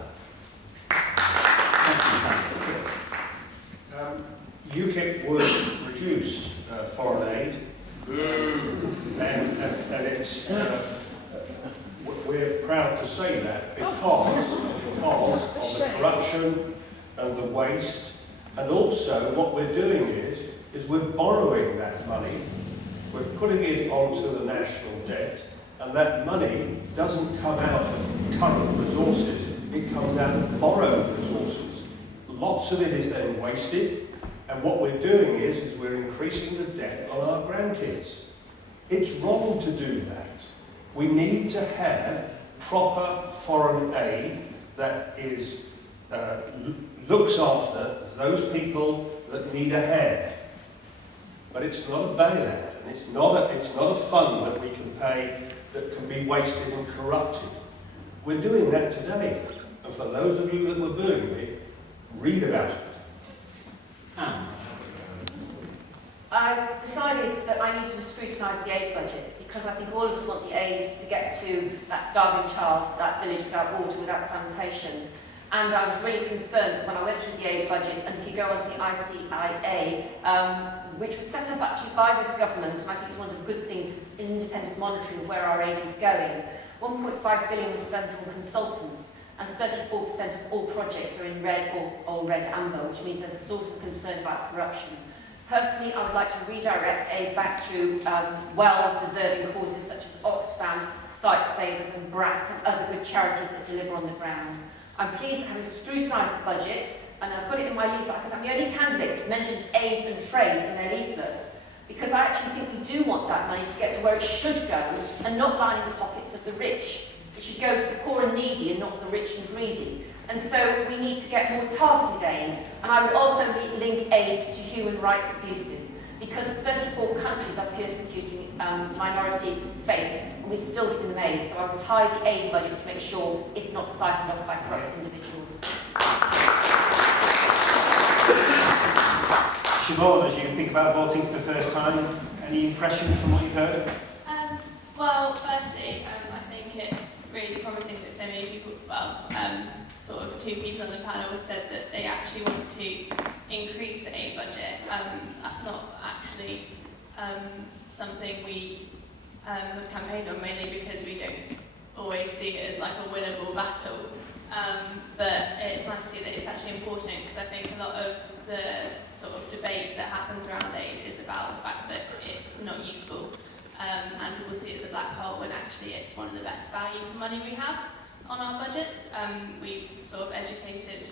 Chris. UKIP would reduce foreign aid, and it's we're proud to say that because of the corruption and the waste, and also what we're doing is we're borrowing that money, we're putting it onto the national debt, and that money doesn't come out of current resources, it comes out of borrowed resources. Lots of it is then wasted, and what we're doing is we're increasing the debt on our grandkids. It's wrong to do that. We need to have proper foreign aid that is looks after those people that need a hand. But it's not a bailout, and it's not a fund that we can pay that can be wasted and corrupted. We're doing that today, and for those of you that were doing it, read about it. I decided that I needed to scrutinise the aid budget because I think all of us want the aid to get to that starving child, that village without water, without sanitation. And I was really concerned that when I went through the aid budget, and if you go onto the ICIA, which was set up actually by this government, and I think it's one of the good things, is independent monitoring of where our aid is going. 1.5 billion was spent on consultants, and 34% of all projects are in red or red amber, which means there's a source of concern about corruption. Personally, I would like to redirect aid back through well-deserving causes such as Oxfam, Sight Savers and BRAC and other good charities that deliver on the ground. I'm pleased that having scrutinised the budget, and I've got it in my leaflet, I think I'm the only candidate that's mentioned aid and trade in their leaflets, because I actually think we do want that money to get to where it should go and not line in the pockets of the rich. It should go to the poor and needy and not the rich and greedy. And so we need to get more targeted aid. And I would also link aid to human rights abuses, because 34 countries are persecuting minority faiths, and we still give them aid. So I will tie the aid budget to make sure it's not siphoned off by corrupt individuals. Siobhan, as you think about voting for the first time, any impressions from what you've heard? Well, firstly, I think it's really promising that so many people, sort of 2 people on the panel have said that they actually want to increase the aid budget. That's not actually something we have campaigned on, mainly because we don't always see it as like a winnable battle. But it's nice to see that it's actually important, because I think a lot of the sort of debate that happens around aid is about the fact that it's not useful, and people see it as a black hole when actually it's one of the best value for money we have on our budgets. We've sort of educated,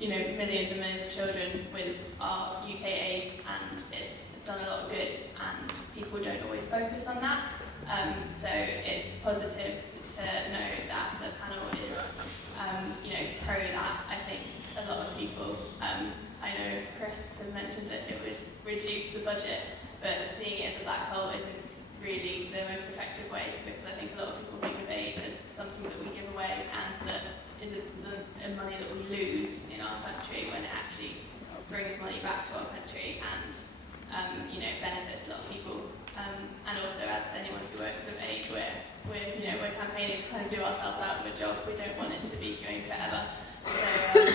millions and millions of children with our UK aid, and it's done a lot of good, and people don't always focus on that. So it's positive to know that the panel is, pro that. I think a lot of people, I know Chris had mentioned that it would reduce the budget, but seeing it as a black hole isn't really the most effective way, because I think a lot of people think of aid as something that we give away and that is a money that we lose in our country, when it actually brings money back to our country and benefits a lot of people. And also, as anyone who works with aid, we're campaigning to kind of do ourselves out of a job. We don't want it to be going forever. So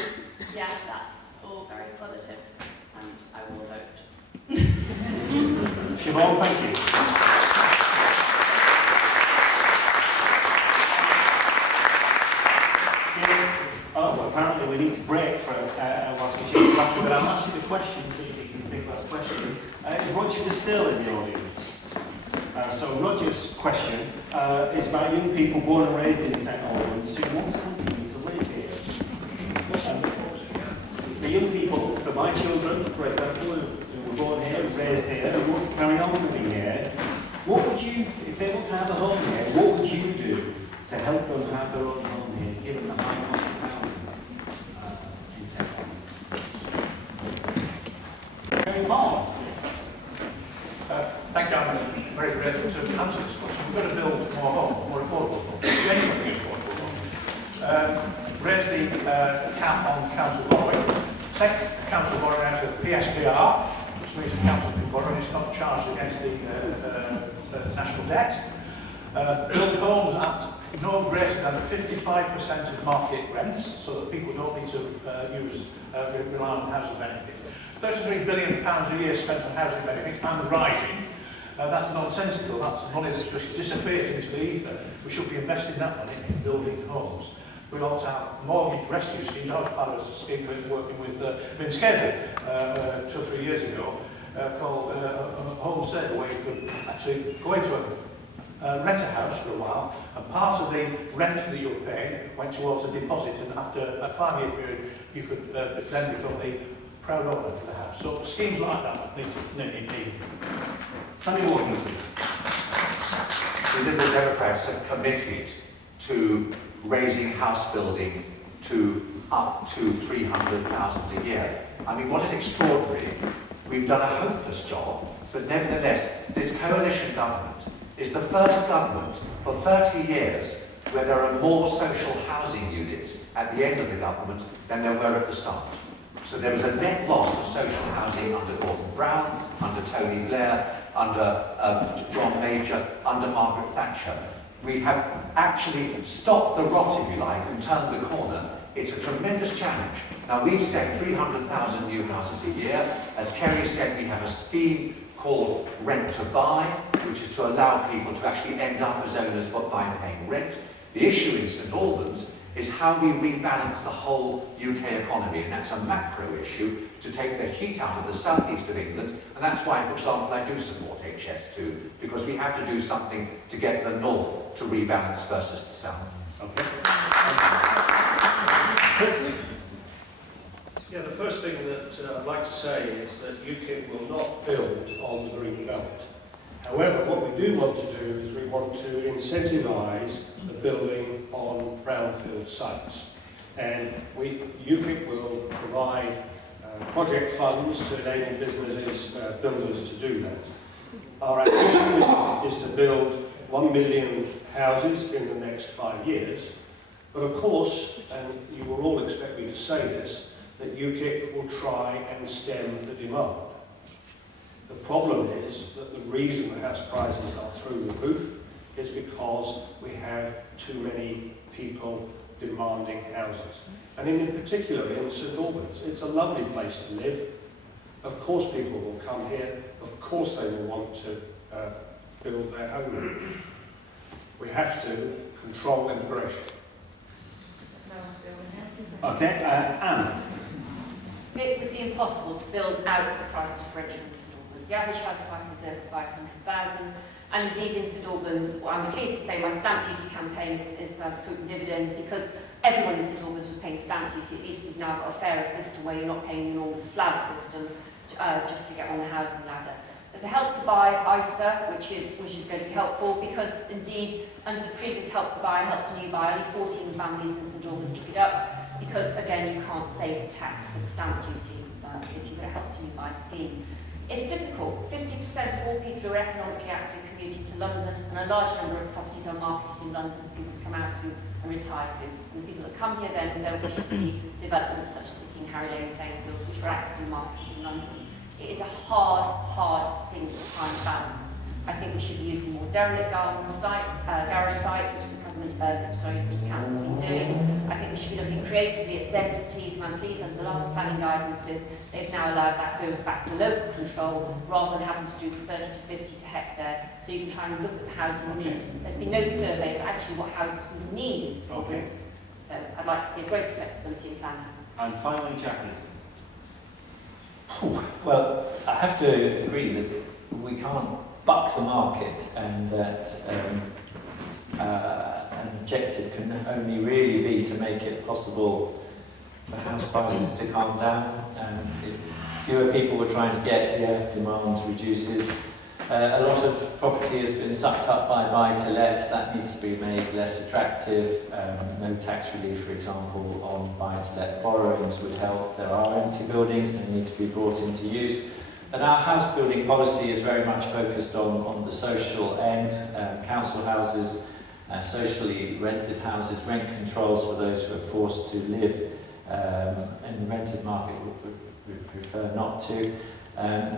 that's all very positive, and I will vote. Siobhan, thank you. Oh, apparently we need to break for whilst we change the battery, but I'll ask you the question so you can think about the question. Is Roger Distill in the audience? So Roger's question is about young people born and raised in St Albans who want to continue to live here. The young people, for my children, for example, who were born here, raised here, who want to carry on living here, what would you, if they want to have a home here, what would you do to help them have their own home here, given the high cost of housing in St Albans? Very hard. Thank you. I'm very grateful to answer this question. We've got to build more homes, more affordable homes. Genuinely affordable homes. Raise the cap on council borrowing. Take council borrowing out of the PSPR, which means the council can borrow and it's not charged against the national debt. Build homes at no greater than 55% of market rents, so that people don't need to rely on housing benefit. £33 billion a year spent on housing benefits and rising. That's nonsensical. That's money that's just disappeared into the ether. We should be investing that money in building homes. We ought to have mortgage rescue schemes. I was part of a scheme working with Vince Kedley 2 or 3 years ago, called Home Sale, where you could actually go into rent a house for a while, and part of the rent that you were paying went towards a deposit, and after a 5-year period, you could then become the proud owner of the house. So schemes like that need. Sammy Walkington. The Liberal Democrats have committed to raising house building to up to 300,000 a year. I mean, what is extraordinary, we've done a hopeless job, but nevertheless, this coalition government is the first government for 30 years where there are more social housing units at the end of the government than there were at the start. So there was a net loss of social housing under Gordon Brown, under Tony Blair, under John Major, under Margaret Thatcher. We have actually stopped the rot, if you like, and turned the corner. It's a tremendous challenge. Now, we've said 300,000 new houses a year. As Kerry said, we have a scheme called Rent to Buy, which is to allow people to actually end up as owners but by paying rent. The issue in St Albans is how we rebalance the whole UK economy, and that's a macro issue to take the heat out of the southeast of England, and that's why, for example, I do support HS2, because we have to do something to get the north to rebalance versus the south. Okay. Chris? Yeah, the first thing that I'd like to say is that UKIP will not build on the green belt. However, what we do want to do is we want to incentivise the building on brownfield sites. And UKIP will provide project funds to enable businesses, builders to do that. Our ambition is to build 1 million houses in the next 5 years. But of course, and you will all expect me to say this, that UKIP will try and stem the demand. The problem is that the reason the house prices are through the roof is because we have too many people demanding houses. And in particular in St Albans, it's a lovely place to live. Of course people will come here, of course they will want to build their home. We have to control immigration. Okay, Anne. It would be impossible to build out the price differential in St Albans. The average house price is over 500,000, and indeed in St Albans, well, I'm pleased to say my stamp duty campaign is fruit dividends, because everyone in St Albans was paying stamp duty. At least we've now got a fairer system where you're not paying the enormous slab system just to get on the housing ladder. There's a Help to Buy ISA, which is going to be helpful, because indeed under the previous Help to Buy and Help to New Buy, only 14 families in St Albans took it up, because again you can't save the tax for the stamp duty if you've got a Help to New Buy scheme. It's difficult. 50% of all people who are economically active commuting to London, and a large number of properties are marketed in London for people to come out to and retire to. And the people that come here then don't wish to see developments such as the King Harry Lane Plainfields, which were actively marketed in London. It is a hard thing to try and balance. I think we should be using more derelict garage sites, which the government, which the council has been doing. I think we should be looking creatively at densities, and I'm pleased under the last planning guidances they've now allowed that go back to local control rather than having to do 30 to 50 to hectare, so you can try and look at the housing need. There's been no survey of actually what houses we need in St Albans. So I'd like to see a greater flexibility in planning. And finally, Jackie. Well, I have to agree that we can't buck the market, and that an objective can only really be to make it possible for house prices to calm down. If fewer people were trying to get here, demand reduces. A lot of property has been sucked up by buy-to-let. That needs to be made less attractive. No tax relief, for example, on buy-to-let borrowings would help. There are empty buildings that need to be brought into use. And our house building policy is very much focused on the social end. Council houses, socially rented houses, rent controls for those who are forced to live in the rented market would prefer not to.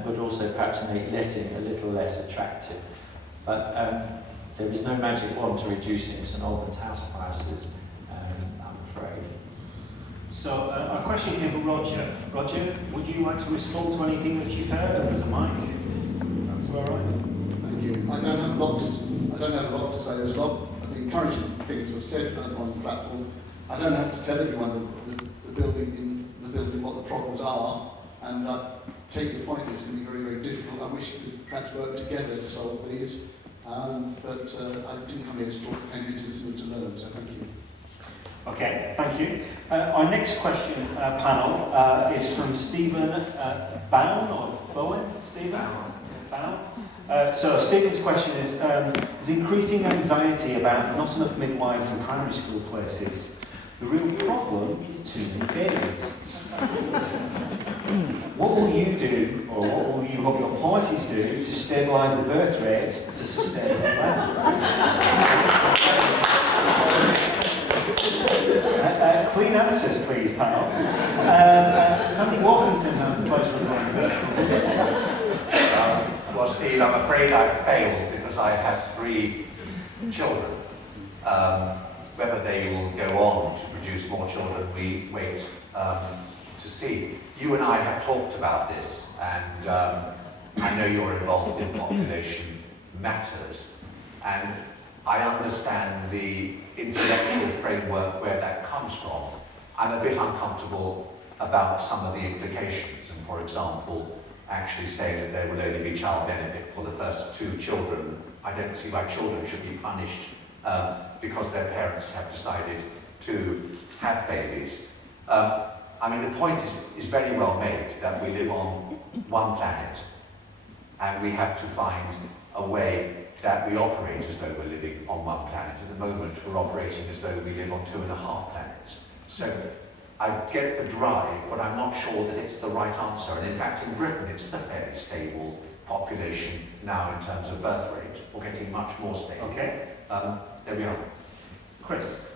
Would also perhaps make letting a little less attractive. But there is no magic wand to reducing St Albans house prices, I'm afraid. So a question came from Roger. Roger, would you like to respond to anything that you've heard? There's a mic. That's all right. Thank you. I don't have a lot to say. There's a lot of encouraging things were said on the platform. I don't have to tell everyone the building what the problems are, and I take your point that it's going to be very, very difficult. I wish we could perhaps work together to solve these, but I didn't come here to talk, I came here to listen to learn, so thank you. Okay, thank you. Our next question panel is from Stephen Bowen, or Bowen? Stephen? Bowen. So Stephen's question is, there's increasing anxiety about not enough midwives in primary school places. The real problem is too many babies. What will you do, or what will your parties do to stabilise the birth rate to sustainable level? Clean answers, please, panel. Sandy Walkinson has the pleasure of going first. Well, Steve, I'm afraid I've failed because I have 3 children. Whether they will go on to produce more children, we wait to see. You and I have talked about this, and I know you're involved in population matters, and I understand the intellectual framework where that comes from. I'm a bit uncomfortable about some of the implications, and for example, actually saying that there will only be child benefit for the first 2 children. I don't see why children should be punished because their parents have decided to have babies. I mean, the point is very well made that we live on one planet, and we have to find a way that we operate as though we're living on one planet. At the moment, we're operating as though we live on 2.5 planets. So I get the drive, but I'm not sure that it's the right answer. And in fact, in Britain, it's a fairly stable population now in terms of birth rate. We're getting much more stable. Okay. There we are. Chris.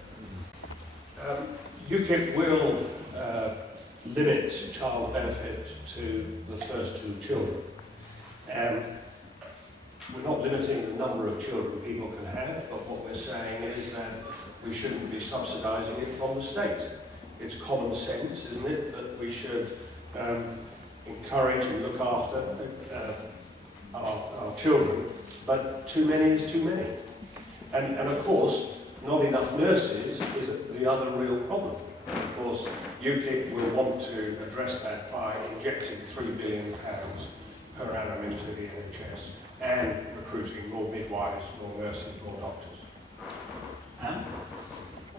UKIP will limit child benefit to the first 2 children. We're not limiting the number of children people can have, but what we're saying is that we shouldn't be subsidising it from the state. It's common sense, isn't it, that we should encourage and look after our children, but too many is too many. And of course, not enough nurses is the other real problem. Of course, UKIP will want to address that by injecting £3 billion per annum into the NHS and recruiting more midwives, more nurses, more doctors.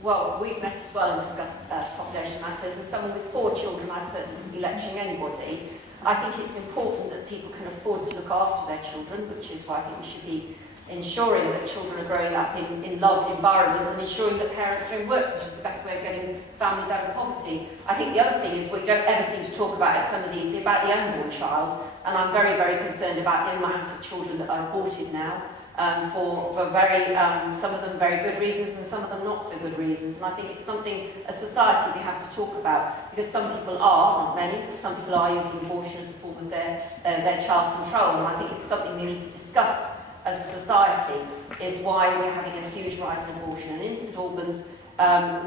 Well, we've met as well and discussed population matters. As someone with 4 children, I certainly wouldn't be lecturing anybody. I think it's important that people can afford to look after their children, which is why I think we should be ensuring that children are growing up in loved environments and ensuring that parents are in work, which is the best way of getting families out of poverty. I think the other thing is we don't ever seem to talk about at some of these, about the unborn child, and I'm very, very concerned about the amount of children that are aborted now, for very, some of them very good reasons and some of them not so good reasons. And I think it's something, as society, we have to talk about, because some people are, not many, but some people are using abortion as a form of their child control, and I think it's something we need to discuss as a society, is why we're having a huge rise in abortion. And in St Albans,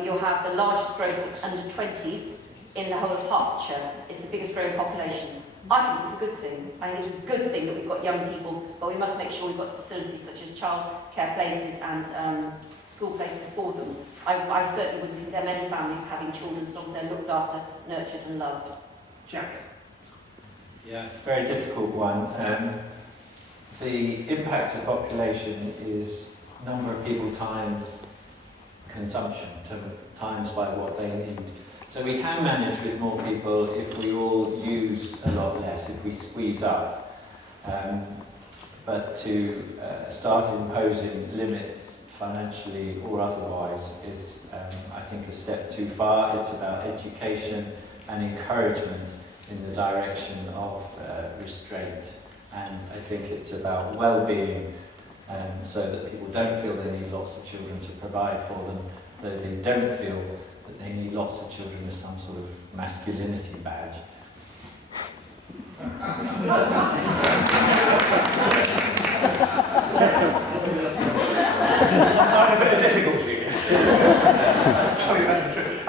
you'll have the largest growth of under 20s in the whole of Hertfordshire. It's the biggest growing population. I think it's a good thing. I think it's a good thing that we've got young people, but we must make sure we've got facilities such as childcare places and school places for them. I certainly wouldn't condemn any family for having children as long as they're looked after, nurtured and loved. Jack? Yeah, it's a very difficult one. The impact of population is number of people times consumption, times by what they need. So we can manage with more people if we all use a lot less, if we squeeze up. But to start imposing limits financially or otherwise is, I think, a step too far. It's about education and encouragement in the direction of restraint. And I think it's about well-being, so that people don't feel they need lots of children to provide for them, though they don't feel that they need lots of children as some sort of masculinity badge.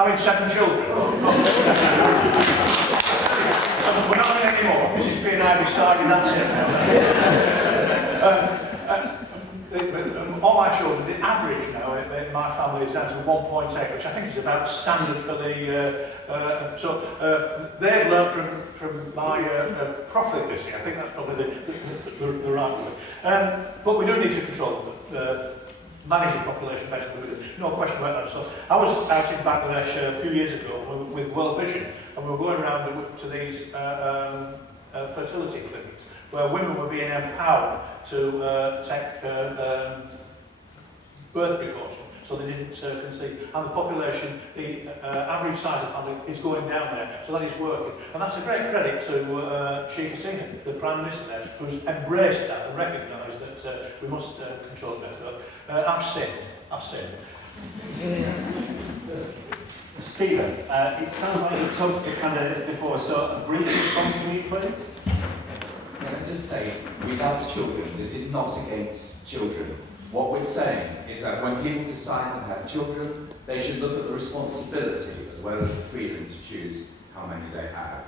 Having 7 children. We're not having any more. Mrs. B and I decided that's it. All my children, the average now in my family is down to 1.8, which I think is about standard for the... they've learned from my profligacy. I think that's probably the right way. But we do need to control manage the population better. No question about that. So I was out in Bangladesh a few years ago with World Vision, and we were going around to these fertility clinics where women were being empowered to take birth precautions so they didn't conceive. And the population, the average size of family is going down there, so that is working. And that's a great credit to Sheikh Hasina, the Prime Minister there, who's embraced that and recognised that we must control it better. I've sinned. Stephen, it sounds like you've talked to the candidates before, so a brief response from you, please. Can I just say, we love children. This is not against children. What we're saying is that when people decide to have children, they should look at the responsibility as well as the freedom to choose how many they have.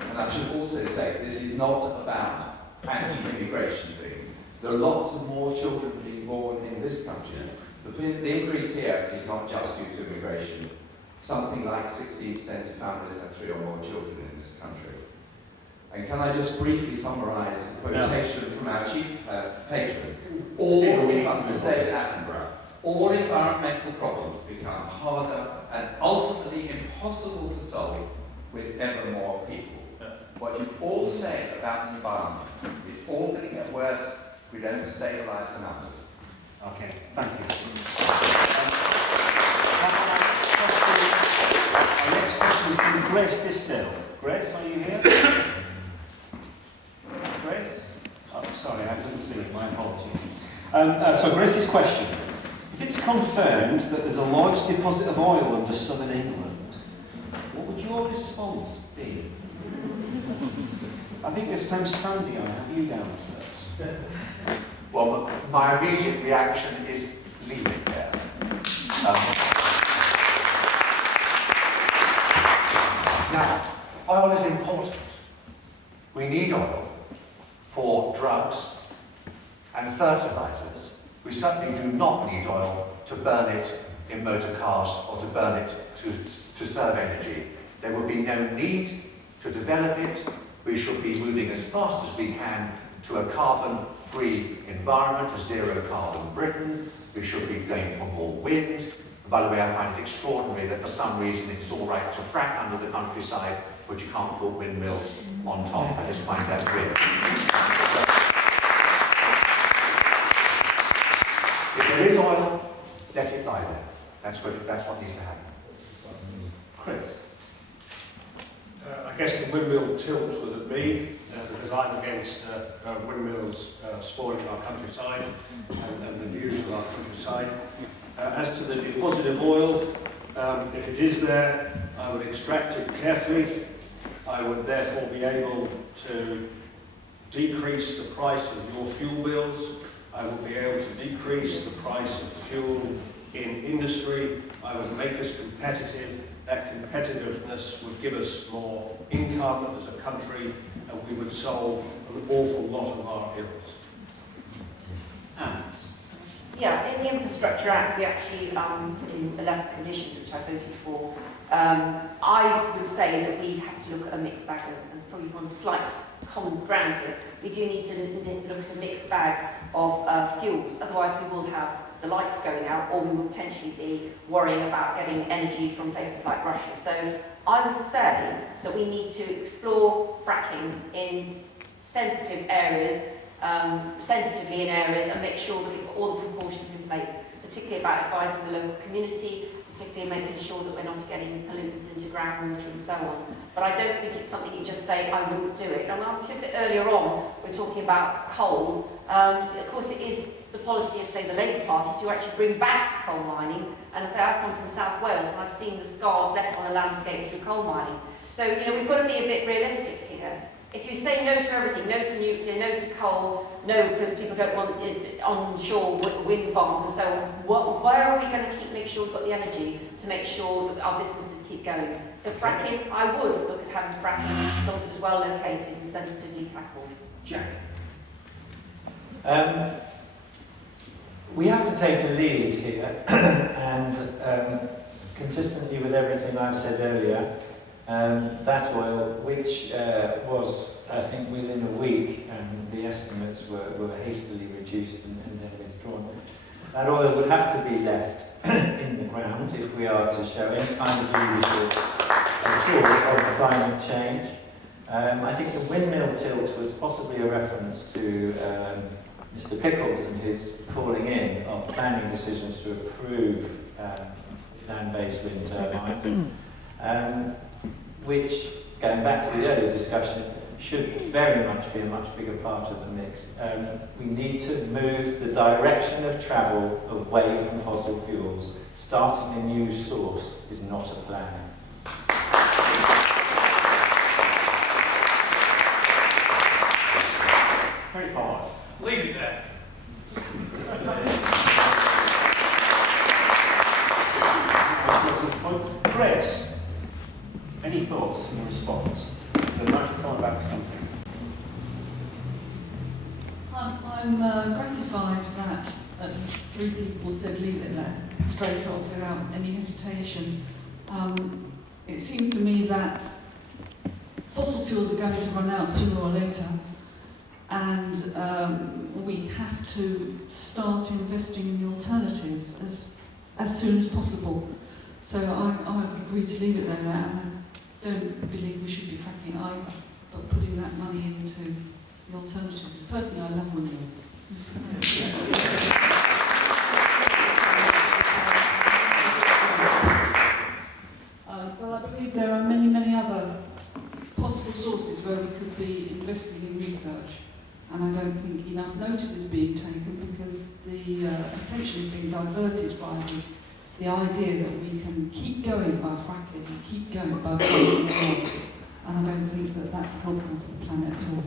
And I should also say, this is not about anti-immigration thing. There are lots of more children being born in this country. The increase here is not just due to immigration. Something like 16% of families have 3 or more children in this country. And can I just briefly summarise the quotation from our chief patron? David Attenborough. All environmental problems become harder and ultimately impossible to solve with ever more people. What you all say about the environment is all going to get worse if we don't stabilise the numbers. Okay, thank you. Our next question is from Grace Disdale. Grace, are you here? Grace? Oh, sorry, I didn't see it. My apologies. So Grace's question. If it's confirmed that there's a large deposit of oil under southern England, what would your response be? I think this time, Sandy, I have you down first. Well, my immediate reaction is leave it there. Now, oil is important. We need oil for drugs and fertilizers. We certainly do not need oil to burn it in motor cars or to burn it to serve energy. There will be no need to develop it. We should be moving as fast as we can to a carbon-free environment, a zero-carbon Britain. We should be going for more wind. And by the way, I find it extraordinary that for some reason it's all right to frack under the countryside, but you can't put windmills on top. I just find that weird. If there is oil, let it lie there. That's what needs to happen. Chris? I guess the windmill tilt was at me, because I'm against windmills spoiling our countryside and the views of our countryside. As to the deposit of oil, if it is there, I would extract it carefully. I would therefore be able to decrease the price of your fuel bills. I would be able to decrease the price of fuel in industry. I would make us competitive. That competitiveness would give us more income as a country, and we would solve an awful lot of our ills. Yeah, in the Infrastructure Act, we actually put in 11 conditions, which I voted for. I would say that we have to look at a mixed bag, and probably one slight common ground here. We do need to look at a mixed bag of fuels, otherwise we will have the lights going out, or we will potentially be worrying about getting energy from places like Russia. So I would say that we need to explore fracking in sensitive areas, sensitively in areas, and make sure that we've got all the precautions in place, particularly about advising the local community, particularly making sure that we're not getting pollutants into groundwater and so on. But I don't think it's something you just say, I wouldn't do it. And I was a bit earlier on, we're talking about coal. Of course, it is the policy of, say, the Labour Party to actually bring back coal mining. And I say, I come from South Wales, and I've seen the scars left on the landscape through coal mining. So, you know, we've got to be a bit realistic here. If you say no to everything, no to nuclear, no to coal, no because people don't want onshore wind farms and so on, where are we going to make sure we've got the energy to make sure that our businesses keep going? So fracking, I would look at having fracking as long as it was well located and sensitively tackled. Jack? We have to take a lead here, and consistently with everything I've said earlier, that oil, which was, I think, within a week, the estimates were hastily reduced and then withdrawn, that oil would have to be left in the ground if we are to show any kind of leadership at all on climate change. I think the windmill tilt was possibly a reference to Mr. Pickles and his calling in of planning decisions to approve land-based wind turbines, which, going back to the earlier discussion, should very much be a much bigger part of the mix. We need to move the direction of travel away from fossil fuels. Starting a new source is not a plan. Very hard. Leave it there. Chris, any thoughts in response? So the microphone about to come through. I'm gratified that at least 3 people said leave it there, straight off, without any hesitation. It seems to me that fossil fuels are going to run out sooner or later, and we have to start investing in the alternatives as soon as possible. So I would agree to leave it there now. I don't believe we should be fracking either, but putting that money into the alternatives. Personally, I love windmills. Well, I believe there are many, many other possible sources where we could be investing in research, and I don't think enough notice is being taken because the attention is being diverted by the idea that we can keep going by fracking and keep going by fracking more, and I don't think that that's helpful to the planet at all.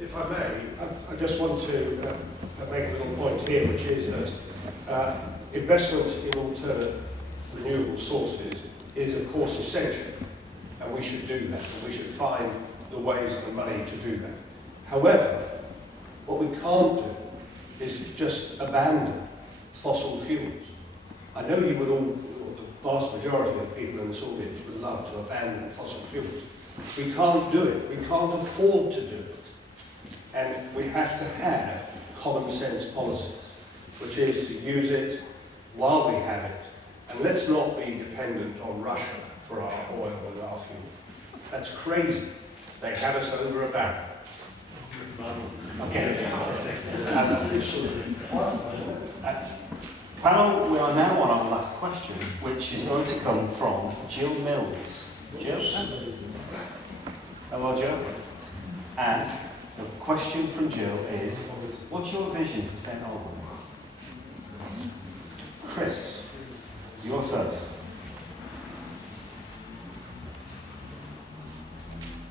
If I may, I just want to make a little point here, which is that investment in alternate renewable sources is, of course, essential, and we should do that, and we should find the ways and the money to do that. However, what we can't do is just abandon fossil fuels. I know you would all, or the vast majority of people in this audience would love to abandon fossil fuels. We can't do it. We can't afford to do it. And we have to have common sense policies, which is to use it while we have it. And let's not be dependent on Russia for our oil and our fuel. That's crazy. They have us over a barrel. Panel, we are now on our last question, which is going to come from Jill Mills. Jill? Hello, Jill. And the question from Jill is, what's your vision for St Albans? Chris, you're first.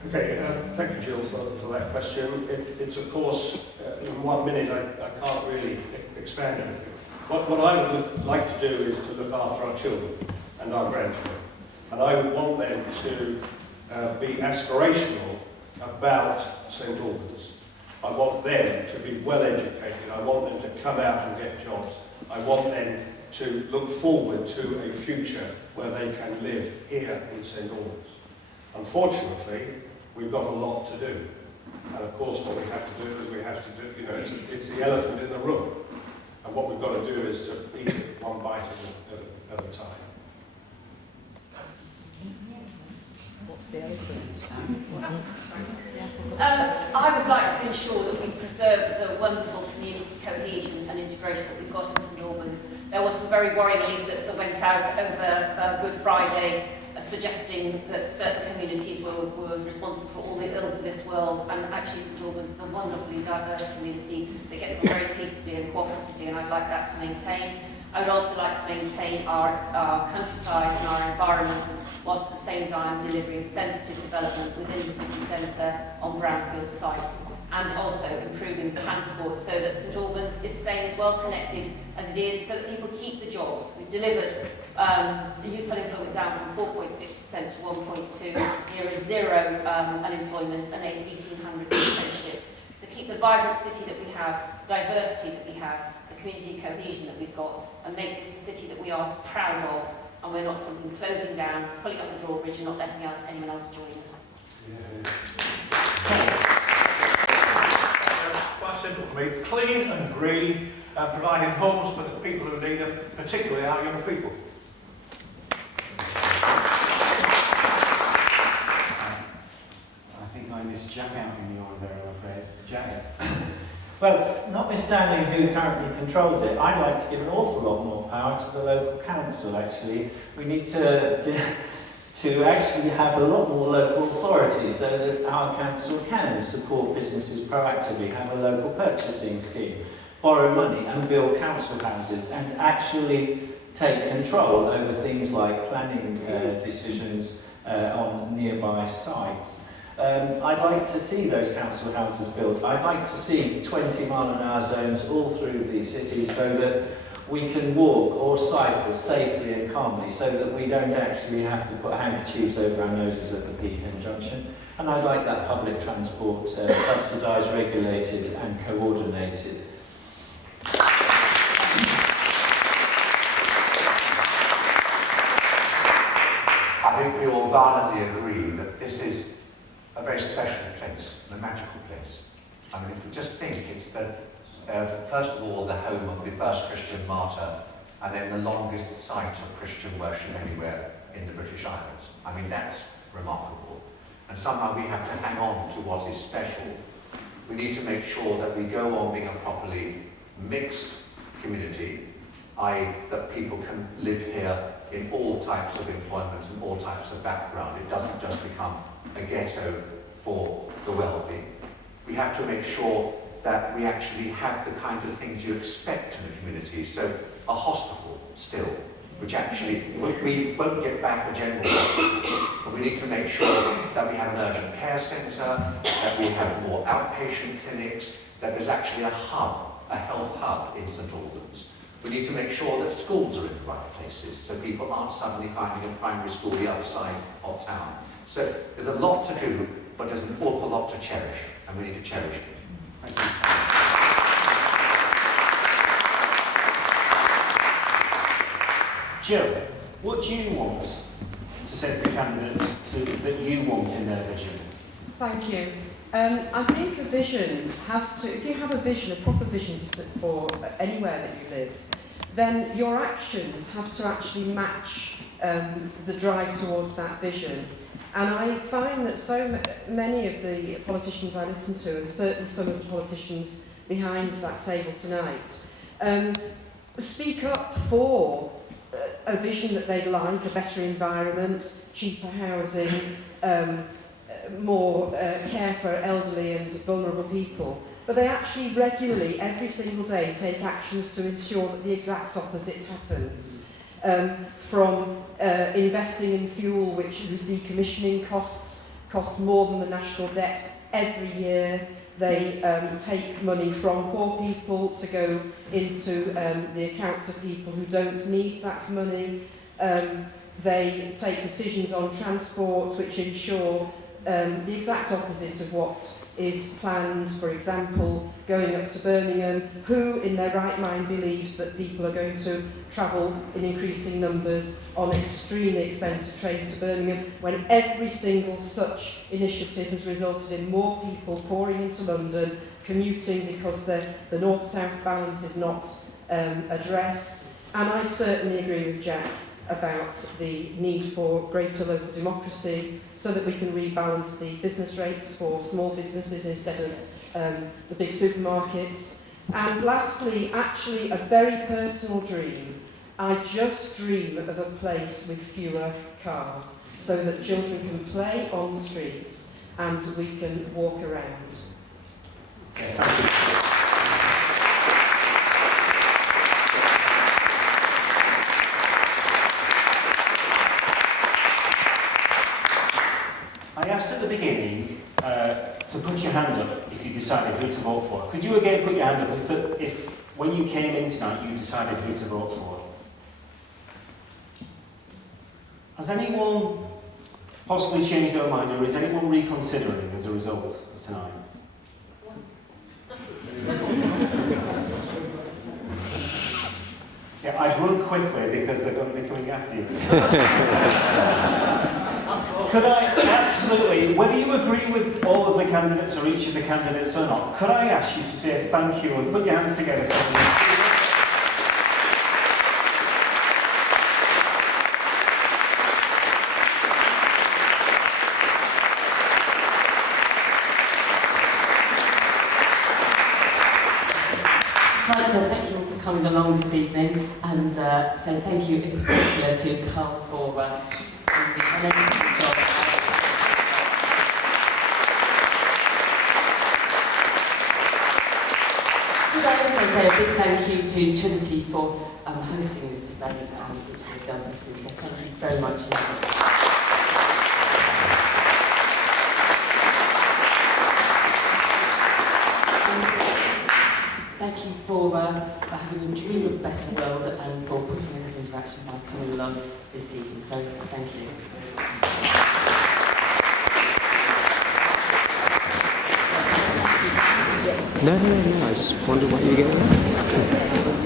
Okay, thank you, Jill, for that question. It's of course, in 1 minute, I can't really expand anything. What I would like to do is to look after our children and our grandchildren. And I would want them to be aspirational about St Albans. I want them to be well educated. I want them to come out and get jobs. I want them to look forward to a future where they can live here in St Albans. Unfortunately, we've got a lot to do. And of course, what we have to do is we have to do, you know, it's the elephant in the room. And what we've got to do is to eat it one bite at a time. What's the elephant? I would like to ensure that we preserve the wonderful community cohesion and integration that we've got in St Albans. There were some very worrying leaflets that went out over Good Friday suggesting that certain communities were responsible for all the ills of this world, and actually St Albans is a wonderfully diverse community that gets on very peaceably and cooperatively, and I'd like that to maintain. I would also like to maintain our countryside and our environment, whilst at the same time delivering sensitive development within the city centre on brownfield sites, and also improving transport so that St Albans is staying as well connected as it is, so that people keep the jobs. We've delivered the youth unemployment down from 4.6% to 1.2, near zero unemployment, and 1,800 apprenticeships. So keep the vibrant city that we have, diversity that we have, the community cohesion that we've got, and make this a city that we are proud of, and we're not something closing down, pulling up the drawbridge and not letting anyone else join us. Quite simple for me. Clean and green, providing homes for the people who need them, particularly our young people. I think I missed Jack out in the order there, I'm afraid. Jack? Well, notwithstanding who currently controls it, I'd like to give an awful lot more power to the local council, actually. We need to actually have a lot more local authority so that our council can support businesses proactively, have a local purchasing scheme, borrow money and build council houses, and actually take control over things like planning decisions on nearby sites. I'd like to see those council houses built. I'd like to see 20-mile-an-hour zones all through the city so that we can walk or cycle safely and calmly, so that we don't actually have to put handkerchiefs over our noses at the Peahen Junction. And I'd like that public transport subsidised, regulated and coordinated. I think we all violently agree that this is a very special place, a magical place. I mean, if we just think it's the, first of all, the home of the first Christian martyr, and then the longest site of Christian worship anywhere in the British Isles. I mean, that's remarkable. And somehow we have to hang on to what is special. We need to make sure that we go on being a properly mixed community, i.e. that people can live here in all types of employment and all types of background. It doesn't just become a ghetto for the wealthy. We have to make sure that we actually have the kind of things you expect in a community. So a hospital still, which actually, we won't get back a general hospital, but we need to make sure that we have an urgent care centre, that we have more outpatient clinics, that there's actually a hub, a health hub in St Albans. We need to make sure that schools are in the right places, so people aren't suddenly finding a primary school the other side of town. So there's a lot to do, but there's an awful lot to cherish, and we need to cherish it. Thank you. Jill, what do you want to say to the candidates that you want in their vision? Thank you. I think a vision has to, if you have a vision, a proper vision for anywhere that you live, then your actions have to actually match the drive towards that vision. And I find that so many of the politicians I listen to, and certainly some of the politicians behind that table tonight, speak up for a vision that they like, a better environment, cheaper housing, more care for elderly and vulnerable people. But they actually regularly, every single day, take actions to ensure that the exact opposite happens. From investing in fuel, whose decommissioning cost more than the national debt every year. They take money from poor people to go into the accounts of people who don't need that money. They take decisions on transport which ensure the exact opposite of what is planned. For example, going up to Birmingham, who in their right mind believes that people are going to travel in increasing numbers on extremely expensive trains to Birmingham, when every single such initiative has resulted in more people pouring into London, commuting because the north-south balance is not addressed. And I certainly agree with Jack about the need for greater local democracy so that we can rebalance the business rates for small businesses instead of the big supermarkets. And lastly, actually a very personal dream I just dream of a place with fewer cars so that children can play on the streets and we can walk around. I asked at the beginning to put your hand up if you decided who to vote for. Could you again put your hand up if when you came in tonight you decided who to vote for? Has anyone possibly changed their mind, or is anyone reconsidering as a result of tonight? Yeah, I'd run quickly because they're going to be coming after you. Could I, absolutely, whether you agree with all of the candidates or each of the candidates or not, could I ask you to say thank you and put your hands together for them? I'd like to thank you all for coming along this evening and say thank you in particular to Carl for doing an excellent job. Could I also say a big thank you to Trinity for hosting this event, which they've done for free, so thank you very much indeed. Thank you for having a dream of a better world and for putting it into action by coming along this evening. So thank you. No, I just wondered what you were getting.